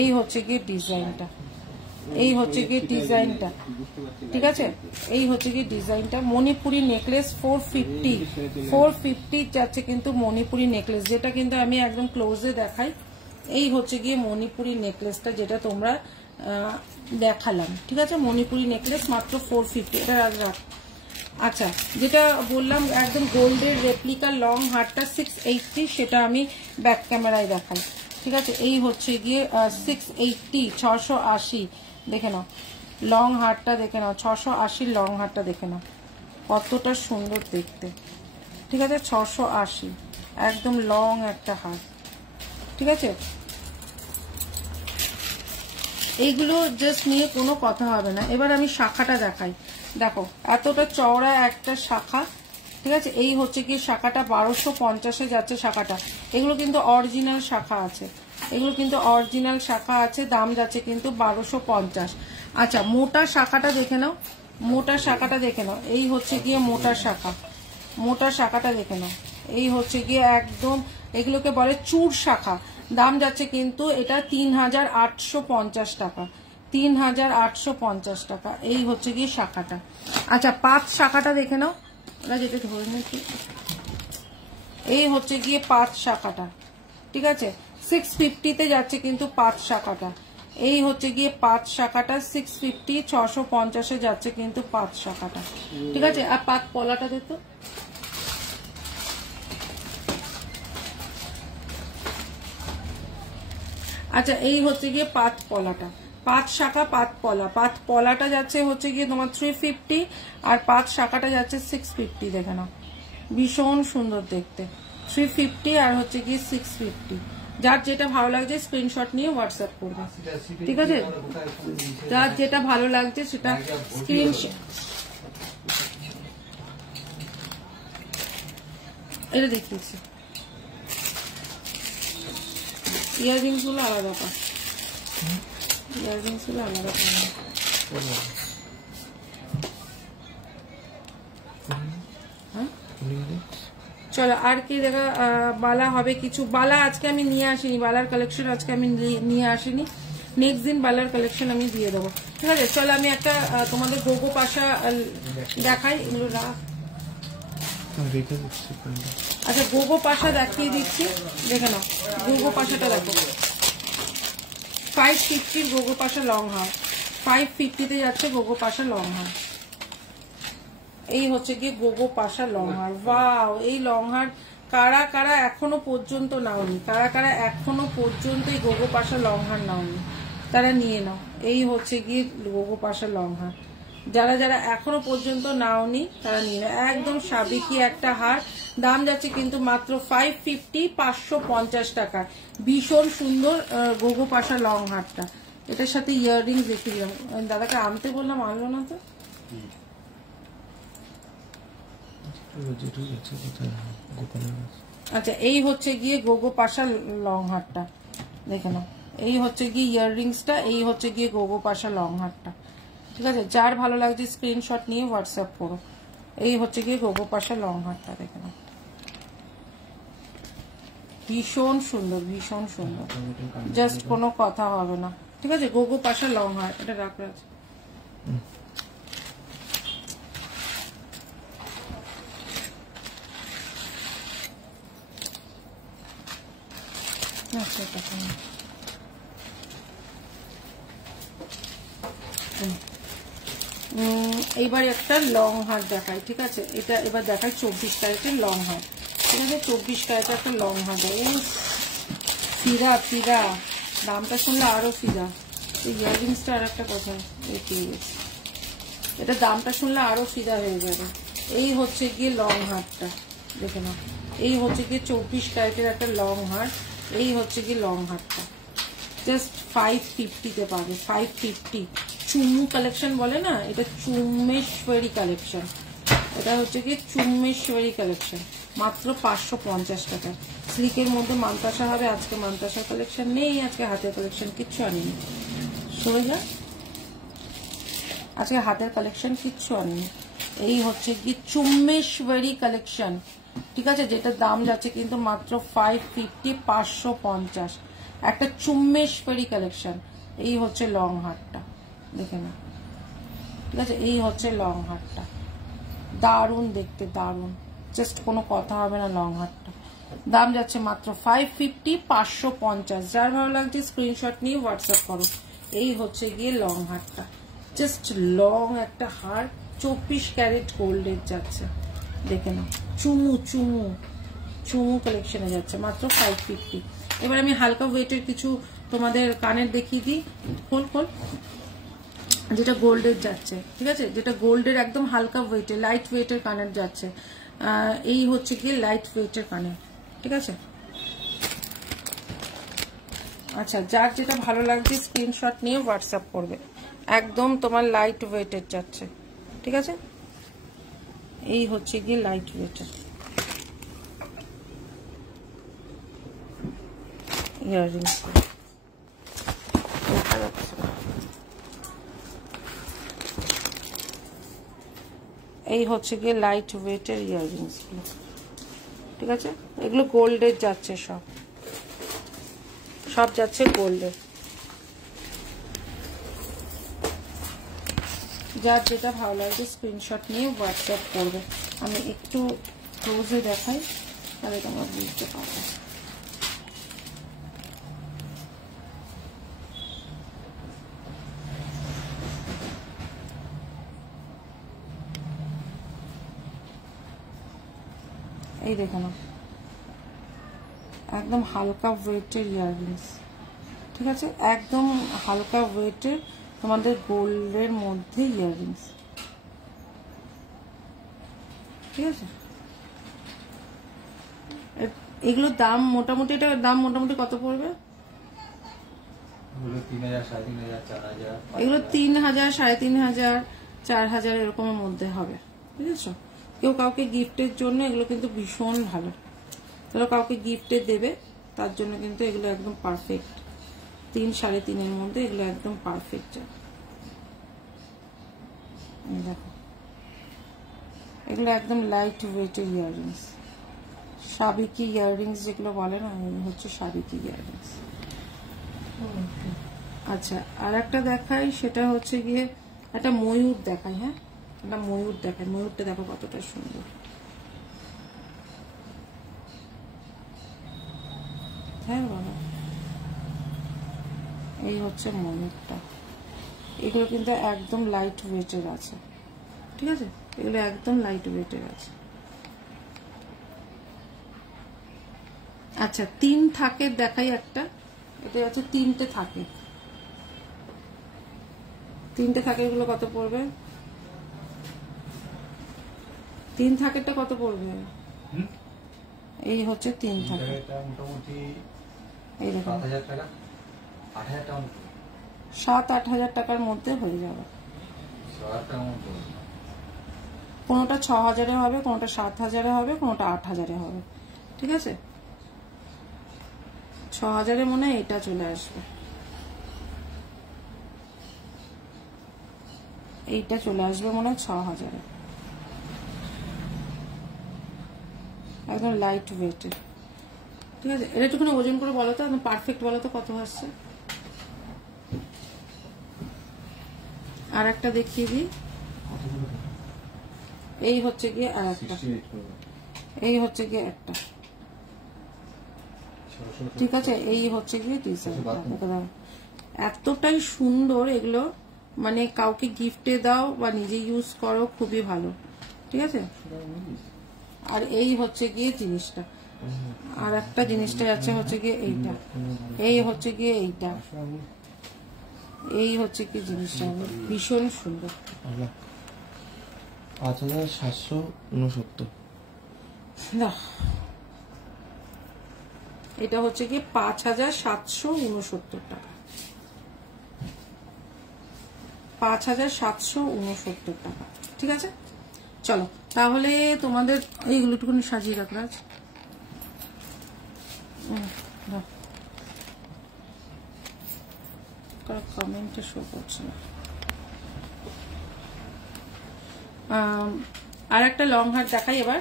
এই হচ্ছে গিয়ে ডিজাইনটা, এই হচ্ছে গিয়ে ডিজাইনটা। ঠিক আছে, এই হচ্ছে গিয়ে ডিজাইনটা, মণিপুরি নেকলেস 450 যাচ্ছে কিন্তু মণিপুরি নেকলেস, যেটা কিন্তু আমি একদম ক্লোজে দেখাই। এই হচ্ছে গিয়ে মণিপুরি নেকলেসটা, যেটা তোমরা দেখালাম। ঠিক আছে, মণিপুরি নেকলেস মাত্র 450। এটা রাখ, আচ্ছা, যেটা বললাম একদম গোল্ডের রেপ্লিকা লং হারটা 680, সেটা আমি ব্যাক ক্যামেরায় দেখাই। ঠিক আছে, এই হচ্ছে গিয়ে 680, 680। দেখে নাও লং হারটা, দেখে নাও 680 লং হারটা, দেখে নাও কতটা সুন্দর দেখতে। ঠিক আছে, 680 একদম লং একটা হার। ঠিক আছে, এইগুলো জাস্ট নিয়ে কোনো কথা হবে না। এবার আমি শাখাটা দেখাই। দেখো এতটা চওড়া একটা শাখা। ঠিক আছে, এই হচ্ছে কি শাখাটা 1250-এ যাচ্ছে শাখাটা। এগুলো কিন্তু অরিজিনাল শাখা আছে, এগুলো কিন্তু অরিজিনাল শাখা আছে, দাম যাচ্ছে কিন্তু 1250। আচ্ছা, মোটা শাখাটা দেখে নাও, মোটা শাখাটা দেখে নাও। এই হচ্ছে গিয়ে মোটা শাখা, মোটা শাখাটা দেখে নাও। এই হচ্ছে গিয়ে একদম এগুলোকে বলে চূড় শাখা। দাম যাচ্ছে কিন্তু এটা 3850 টাকা, 3850 টাকা। এই হচ্ছে গিয়ে শাখাটা। আচ্ছা, পাঁচ শাখাটা দেখে নাও, ওরা যেটা ধরে নিচ্ছি। এই হচ্ছে গিয়ে পাঁচ শাখাটা। ঠিক আছে, 650-তে যাচ্ছে কিন্তু পাঁচ শাখাটা। এই হচ্ছে গিয়ে পাঁচ শাখাটা 650, 650-এ যাচ্ছে কিন্তু পাঁচ শাখাটা। ঠিক আছে, আর পাঁচ পলাটা দেখো। আচ্ছা, এই হচ্ছে গিয়ে পাঁচ পলাটা, পাঁচ শাখা পাঁচ পলা। পাঁচ পলাটা যাচ্ছে হচ্ছে গিয়ে তোমার 350, আর পাঁচ শাখাটা যাচ্ছে 650। দেখে নাও ভীষণ সুন্দর দেখতে, 350 আর হচ্ছে গিয়ে 650। যার যেটা ভালো লাগছে স্ক্রিনশট নিয়ে হোয়াটসঅ্যাপ করবে। ঠিক আছে, যার যেটা ভালো লাগছে সেটা স্ক্রিনশট। এটা দেখিয়েছি, ইয়াররিংস গুলো আলাদা পা, ইয়াররিংস গুলো আলাদা পা। চলো আর কি দেখা বালা হবে কিছু। বালা আজকে আমি নিয়ে আসিনি, বালার কালেকশন আজকে আমি নিয়ে আসিনি, নেক্সট দিন বালার কালেকশন আমি দিয়ে দেবো। ঠিক আছে, চলো আমি একটা তোমাদের গোগো পাশা দেখাই। এগুলো রাখ। আচ্ছা, গোগো পাশা দেখিয়ে দিচ্ছি, দেখে নাও গোগো পাশাটা দেখো। 550 গোগো পাশা লং হার, 550-তে যাচ্ছে গোগো পাশা লং হার। এই হচ্ছে গিয়ে গোগো পাশা লং হার। ওয়াও, এই লং হার কারা কারা এখনো পর্যন্ত নাওনি, কারা কারা এখনো পর্যন্ত এই গোগো পাশা লং হার নাওনি, তারা নিয়ে নাও। এই হচ্ছে গিয়ে গোগো পাশা লং হার। যারা যারা এখনো পর্যন্ত নাওনি তারা নিয়ে নাও, একদম সাবেকি একটা হার। দাম যাচ্ছে কিন্তু মাত্র 550, 550 টাকা। ভীষণ সুন্দর গোগো পাশা লং হারটা। এটার সাথে ইয়াররিংস দেখিয়ে দিলাম, দাদাকে আনতে বললাম আনলো না তো। আচ্ছা, এই হচ্ছে গিয়ে গোগো পাশা লং হারটা, দেখে নাও। এই হচ্ছে গিয়ে ইয়াররিংসটা, এই হচ্ছে গিয়ে গোগো পাশা লং হারটা। ঠিক আছে, যার ভালো লাগছে স্ক্রিনশট নিয়ে হোয়াটসঅ্যাপ করো। এই হচ্ছে গিয়ে গোগো পাশা লং হারটা, দেখে নাও ভীষণ সুন্দর, ভীষণ সুন্দর, জাস্ট কোনো কথা হবে না। ঠিক আছে, গোগো পাশা লং হার, এটা রাখা আছে। এইবার একটা লং হার দেখাই। ঠিক আছে, এটা এবার দেখাই 24 ক্যারেটের লং হার। ঠিক আছে, 24 ক্যারেটের একটা লং হার। ফিরা ফিরা, দামটা শুনলে আরো ফিরা। এই ইয়াররিংসটা আর একটা কথা, এটা দামটা শুনলে আরো ফিদা হয়ে যাবে। এই হচ্ছে গিয়ে লং হারটা, দেখে নাও। এই হচ্ছে গিয়ে 24 ক্যারেটের একটা লং হার। এই হচ্ছে গিয়ে লং হারটা জাস্ট 550-তে পাবে, 550। চুম্মু কালেকশন বলে না, এটা চুম্মেশ্বরী কালেকশন। এটা হচ্ছে গিয়ে চুম্মেশ্বরী কালেকশন, মাত্র 550 টাকা। স্লিকের মধ্যে মান্তাসা হবে। আজকে মান্তাসা কালেকশন নেই, আজকে হাতের কালেকশন কিচ্ছু আনিনি। সরে যা, আজকে হাতের কালেকশন কিচ্ছু আনিনি। এই হচ্ছে গিয়ে চুম্মেশ্বরী কালেকশন। ঠিক আছে, যেটার দাম যাচ্ছে কিন্তু মাত্র 550, 550 একটা চুম্মেশ্বরী কালেকশন। এই হচ্ছে লং হারটা, দেখে না। ঠিক আছে, এই হচ্ছে লং হারটা, দারুণ দেখতে, দারুণ, জাস্ট কোনো কথা হবে না। লং হারটা দাম যাচ্ছে মাত্র 550, 550। যার ভালো লাগছে স্ক্রিনশট নিয়ে হোয়াটসঅ্যাপ করো। এই হচ্ছে গিয়ে লং হারটা, জাস্ট লং একটা হার, 24 ক্যারেট গোল্ডের যাচ্ছে, দেখে নাও। চুমু চুমু চুমু কালেকশনে যাচ্ছে মাত্র 550। এবার আমি হালকা ওয়েটের কিছু তোমাদের কানের দেখিয়ে দিই। খোল খোল, যেটা গোল্ডের যাচ্ছে, ঠিক আছে, যেটা গোল্ডের একদম হালকা ওয়েটের লাইট ওয়েটের কানের যাচ্ছে। এই হচ্ছে কি লাইট ওয়েটের কানের, ঠিক আছে। আচ্ছা, যার যেটা ভালো লাগছে স্ক্রিনশট নিয়ে হোয়াটসঅ্যাপ করবে। একদম তোমার লাইট ওয়েটের যাচ্ছে, ঠিক আছে। এই হচ্ছে গিয়ে লাইট ওয়েটের ইয়াররিংস, দেখা যাচ্ছে না। এই হচ্ছে গিয়ে লাইট ওয়েটের ইয়াররিংস গুলো, ঠিক আছে। এগুলো গোল্ডের যাচ্ছে, সব যাচ্ছে গোল্ডের। যার যেটা ভালো লাগছে স্ক্রিনশট নিয়ে হোয়াটসঅ্যাপ করবে। আমি একটু ক্লোজে দেখাই, তাহলে তোমরা বুঝতে পারবে। এই দেখো না, একদম হালকা ওয়েটের ইয়াররিংস, ঠিক আছে, একদম হালকা ওয়েটের তোমাদের গোল্ডের মধ্যে ইয়াররিংস, ঠিক আছে। এগুলোর দাম মোটামুটি, এটা দাম মোটামুটি কত পড়বে? এগুলো 3000, 3500, 4000 এরকমের মধ্যে হবে, বুঝেছো। কেউ কাউকে গিফটের জন্য এগুলো কিন্তু ভীষণ ভালো, ধরো কাউকে গিফটে দেবে তার জন্য কিন্তু এগুলো একদম পারফেক্ট। 3, 3.5 মধ্যে এগুলো একদম পারফেক্ট। দেখো, এগুলো একদম লাইট ওয়েটের ইয়াররিংস, সাবিকি ইয়াররিংস যেগুলো বলে না, হচ্ছে সাবিকি ইয়াররিংস। আচ্ছা, আর একটা দেখাই, সেটা হচ্ছে গিয়ে একটা ময়ূর দেখাই। হ্যাঁ, একটা ময়ূর দেখাই। ময়ূরটা দেখো কতটা সুন্দর, হ্যাঁ বাবা। এই হচ্ছে ময়ূরটা। এগুলো কিন্তু একদম লাইট ওয়েটের আছে, ঠিক আছে, এগুলো একদম লাইট ওয়েটের আছে। আচ্ছা, 3 থাকের দেখাই একটা। এটা আছে 3টে থাকে, 3টে থাকে। এগুলো কত পড়বে? 3 থাকেরটা কত পড়বে? এই হচ্ছে 3 থাকে, এই দেখো 7-8 হাজার টাকার মধ্যে হয়ে যাবে। কোনোটা 6000-এ হবে, কোনোটা 7000-এ হবে, কোনোটা 8000-এ হবে, ঠিক আছে। 6000-এ মনে হয় এটা চলে আসবে, এইটা চলে আসবে মনে হয় 6000-এ, একদম লাইট ওয়েটের, ঠিক আছে। এটা একটুখানি ওজন করে বলো তো, একদম পারফেক্ট বলো তো কত আসছে। আর একটা দেখিয়ে দিই। এই হচ্ছে গিয়ে আর একটা, এই হচ্ছে গিয়ে একটা, ঠিক আছে। এই হচ্ছে গিয়ে ডিজাইনটা, এতটাই সুন্দর এগুলো, মানে কাউকে গিফটে দাও বা নিজে ইউজ করো, খুবই ভালো, ঠিক আছে। আর এই হচ্ছে গিয়ে জিনিসটা, আর একটা জিনিসটা যাচ্ছে হচ্ছে গিয়ে এইটা, এই হচ্ছে গিয়ে এইটা, এই হচ্ছে কি জিনিসটা ভীষণ সুন্দর। 5769। না, এটা হচ্ছে কি 5769 টাকা, 5769 টাকা, ঠিক আছে। চলো তাহলে তোমাদের এইগুলো একটুখানি সাজিয়ে রাখলাম। কমেন্টে শো করছে না। আর একটা লং হাট দেখাই এবার।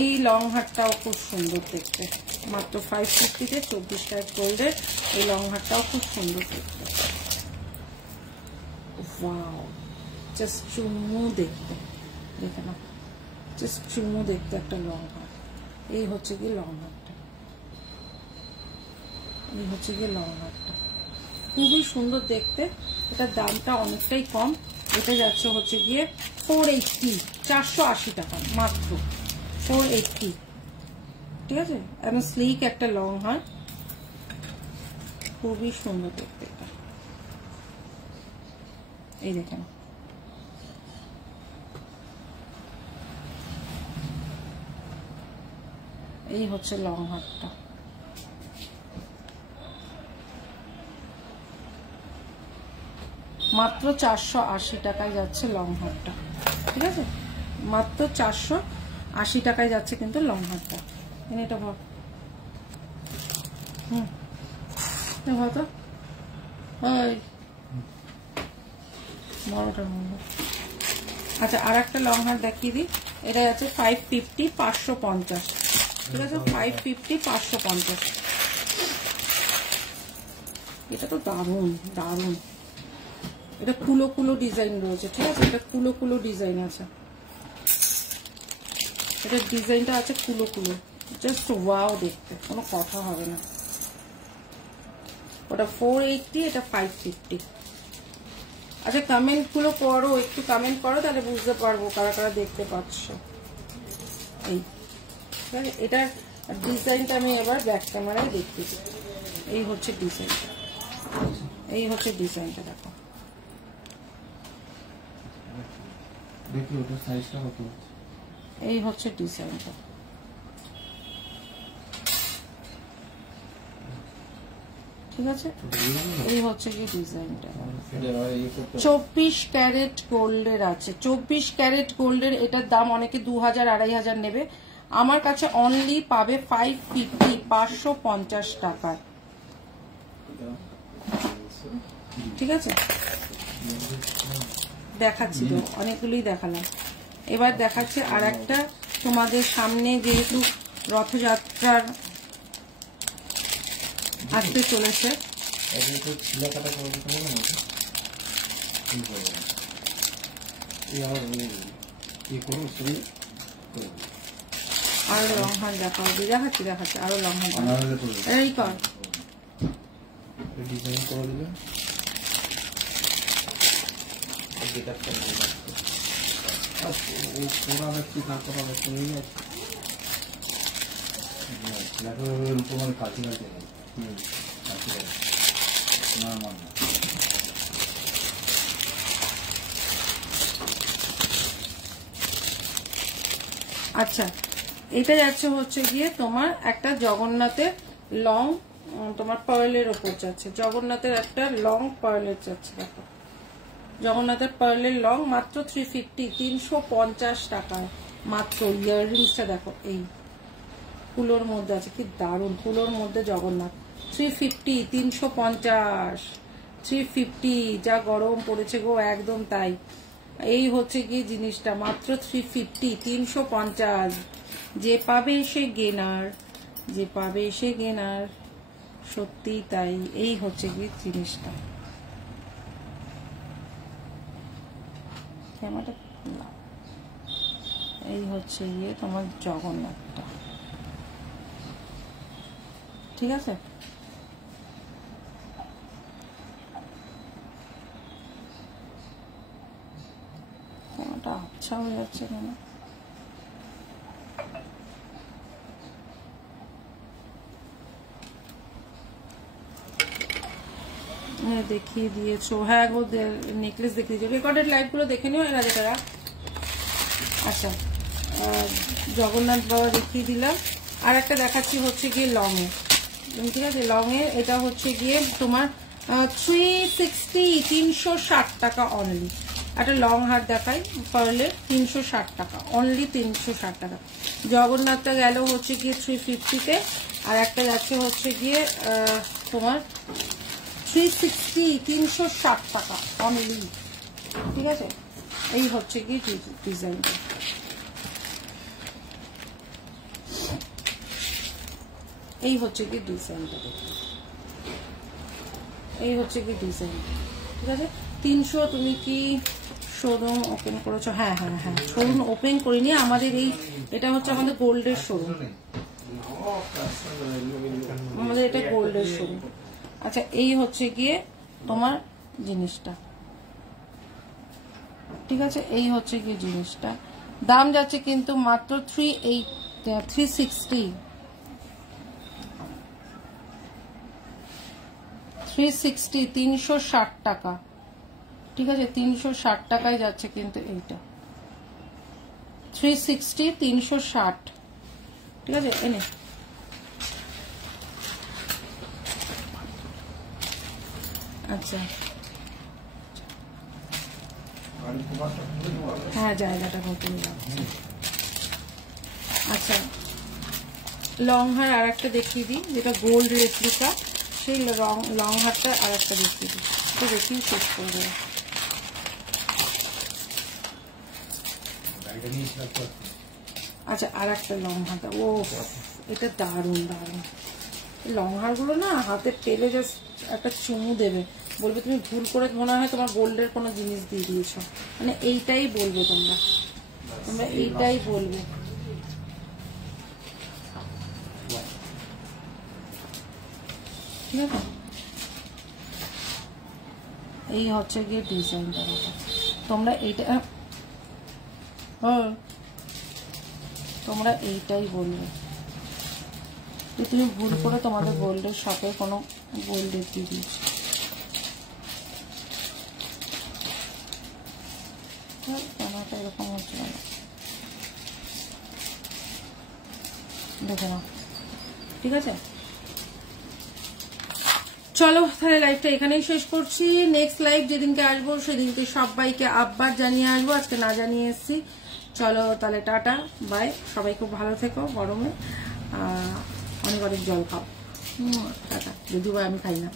এই লং হাটটাও খুব সুন্দর দেখতে, মাত্র 550-তে 24 ক্যারেট গোল্ডের। এই লং হাটটাও খুব সুন্দর দেখতে, ওয়াও, জাস্ট চুমু দেখতে, দেখে না, জাস্ট চুমু দেখতে একটা লং হাট। এই হচ্ছে কি লং হাটটা, এই হচ্ছে গিয়ে লং হাটটা, খুবই সুন্দর দেখতে। এটার দামটা অনেকটাই কম। এটা যাচ্ছে হচ্ছে গিয়ে 480, 480 টাকা মাত্র, 480। ঠিক আছে, এবং স্লিক একটা লং হার, খুবই সুন্দর দেখতে এটা। এই দেখেন, এই হচ্ছে লং হারটা। মাত্র 480 টাকায় যাচ্ছে লং হারটা। ঠিক আছে, মাত্র 480 টাকায় যাচ্ছে কিন্তু লং হারটা। এটা ভাব, ভাবতো বড়টার মধ্যে। আচ্ছা, আর একটা লং হার দেখিয়ে দিই। এটা যাচ্ছে 550, 550। ঠিক আছে, 550, 550। এটা তো দারুন দারুন। এটা কুলো কুলো ডিজাইন রয়েছে। ঠিক আছে, এটা কুলো কুলো ডিজাইন আছে। এটার ডিজাইনটা আছে কুলো কুলো, জাস্ট ওয়াও দেখতে, কোনো কথা হবে না। ওটা 480, এটা 550। আচ্ছা, কমেন্ট গুলো করো, একটু কমেন্ট করো, তাহলে বুঝতে পারবো কারা কারা দেখতে পাচ্ছ। এই এটার ডিজাইনটা আমি এবার ব্যাক ক্যামেরায় দেখতেছি। এই হচ্ছে ডিজাইনটা, এই হচ্ছে ডিজাইনটা। দেখো দেখি ওটা সাইজটা কত। এই হচ্ছে ডিজাইনটা। ঠিক আছে, এই হচ্ছে কি ডিজাইনটা। 24 ক্যারেট গোল্ডের আছে, 24 ক্যারেট গোল্ডের। এটার দাম অনেকে 2000, 2500 নেবে। আমার কাছে অনলি পাবে 550, 550 টাকায়। ঠিক আছে, দেখাচ্ছি তো, অনেকগুলোই দেখালাম। এবার দেখাচ্ছে আর একটা তোমাদের সামনে, যেহেতু রথযাত্রার আসতে চলেছে। আরো লং হার দেখাচ্ছি আরো লং হার এই কর ডিজাইন করে দিলে তোমার কাছে কাছে না মানে আচ্ছা, এটা যাচ্ছে হচ্ছে গিয়ে তোমার একটা জগন্নাথের লং, তোমার পার্লের ওপর যাচ্ছে। জগন্নাথের একটা লং পার্লের যাচ্ছে। দেখো, জগন্নাথের পার্লের লং মাত্র 350, 350 টাকায় মাত্র। ইয়াররিংসটা দেখো, এই কুলোর মধ্যে আছে, কি দারুণ কুলোর মধ্যে জগন্নাথ। 350, 350, 350। যা গরম পড়েছে গো, একদম তাই। এই হচ্ছে কি জিনিসটা, মাত্র 350, 350। যে পাবে সে গেনার, যে পাবে সে গেনার, সত্যি তাই। এই হচ্ছে কি জিনিসটা। এই হচ্ছে গিয়ে তোমার জগন্নাথটা। ঠিক আছে, কোনটা আচ্ছা হয়ে যাচ্ছে কেন? দেখিয়ে দিয়েছো, হ্যাঁ গো, নেকলেস দেখিয়ে দিয়েছো। রেকর্ডেড লাইভ গুলো দেখে নিও এরা যেটা। আচ্ছা, জগন্নাথ বাবা দেখিয়ে দিলাম। আর একটা দেখাচ্ছি হচ্ছে গিয়ে লং এ। ঠিক আছে, লং এ এটা হচ্ছে গিয়ে তোমার 360, 360 টাকা অনলি। একটা লং হার দেখাই পার্লের, 360 টাকা অনলি, 360 টাকা। জগন্নাথটা গেল হচ্ছে গিয়ে 350-তে, আর একটা যাচ্ছে হচ্ছে গিয়ে তোমার 360, 360 টাকা অনলি। ঠিক আছে, এই হচ্ছে গিয়ে ডিজাইনটা। এই হচ্ছে কি ডিজাইনটা, এই হচ্ছে কি ডিজাইন। ঠিক আছে, 300। তুমি কি শোরুম ওপেন করেছো? হ্যাঁ হ্যাঁ হ্যাঁ, শোরুম ওপেন করিনি। আমাদের এই, এটা হচ্ছে আমাদের গোল্ডের শোরুম, আমাদের এটা গোল্ডের শোরুম। আচ্ছা, এই হচ্ছে গিয়ে তোমার জিনিসটা, ঠিক আছে? এই হচ্ছে কি জিনিসটা, দাম যাচ্ছে কিন্তু মাত্র 360 360 টাকা, ঠিক আছে? 360 টাকায় যাচ্ছে কিন্তু এইটা 360 360, ঠিক আছে? এনে আচ্ছা, হ্যাঁ জায়গাটা নতুন লাগছে। আচ্ছা, লং হার আর একটা দেখিয়ে দিই, যেটা গোল্ড রেপ্লিকা, সেই লং হারটা আর একটা দেখিয়ে দিই, তো দেখিয়ে শেষ করে দেবো। আচ্ছা, আর একটা লং হারটা, ও এটা দারুণ দারুণ। লং হারগুলো না হাতে পেলে জাস্ট একটা চুমু দেবে, বলবে তুমি ভুল করে মনে হয় তোমার গোল্ডের কোনো জিনিস দিয়ে দিয়েছো, মানে এইটাই বলবে তোমরা, তোমরা এইটাই বলবে। ঠিক আছে, এই হচ্ছে গিয়ে ডিজাইনটা, তোমরা এইটা, তোমরা এইটাই বলবে যে তুমি ভুল করে তোমাদের গোল্ডের শপে কোনো গোল্ডের দিয়ে দিয়েছো। কেনটা এরকম হচ্ছে না, দেখে নাও, ঠিক আছে? চলো তাহলে লাইভটা এখানেই শেষ করছি। নেক্সট লাইভ যেদিনকে আসবো সেদিনকে সবাইকে আবার জানিয়ে আসবো, আজকে না জানিয়ে এসছি। চলো তাহলে টাটা, বাই, সবাই খুব ভালো থেকো, গরমে অনেক অনেক জল খাও, টাটা, যদিও আমি খাই না।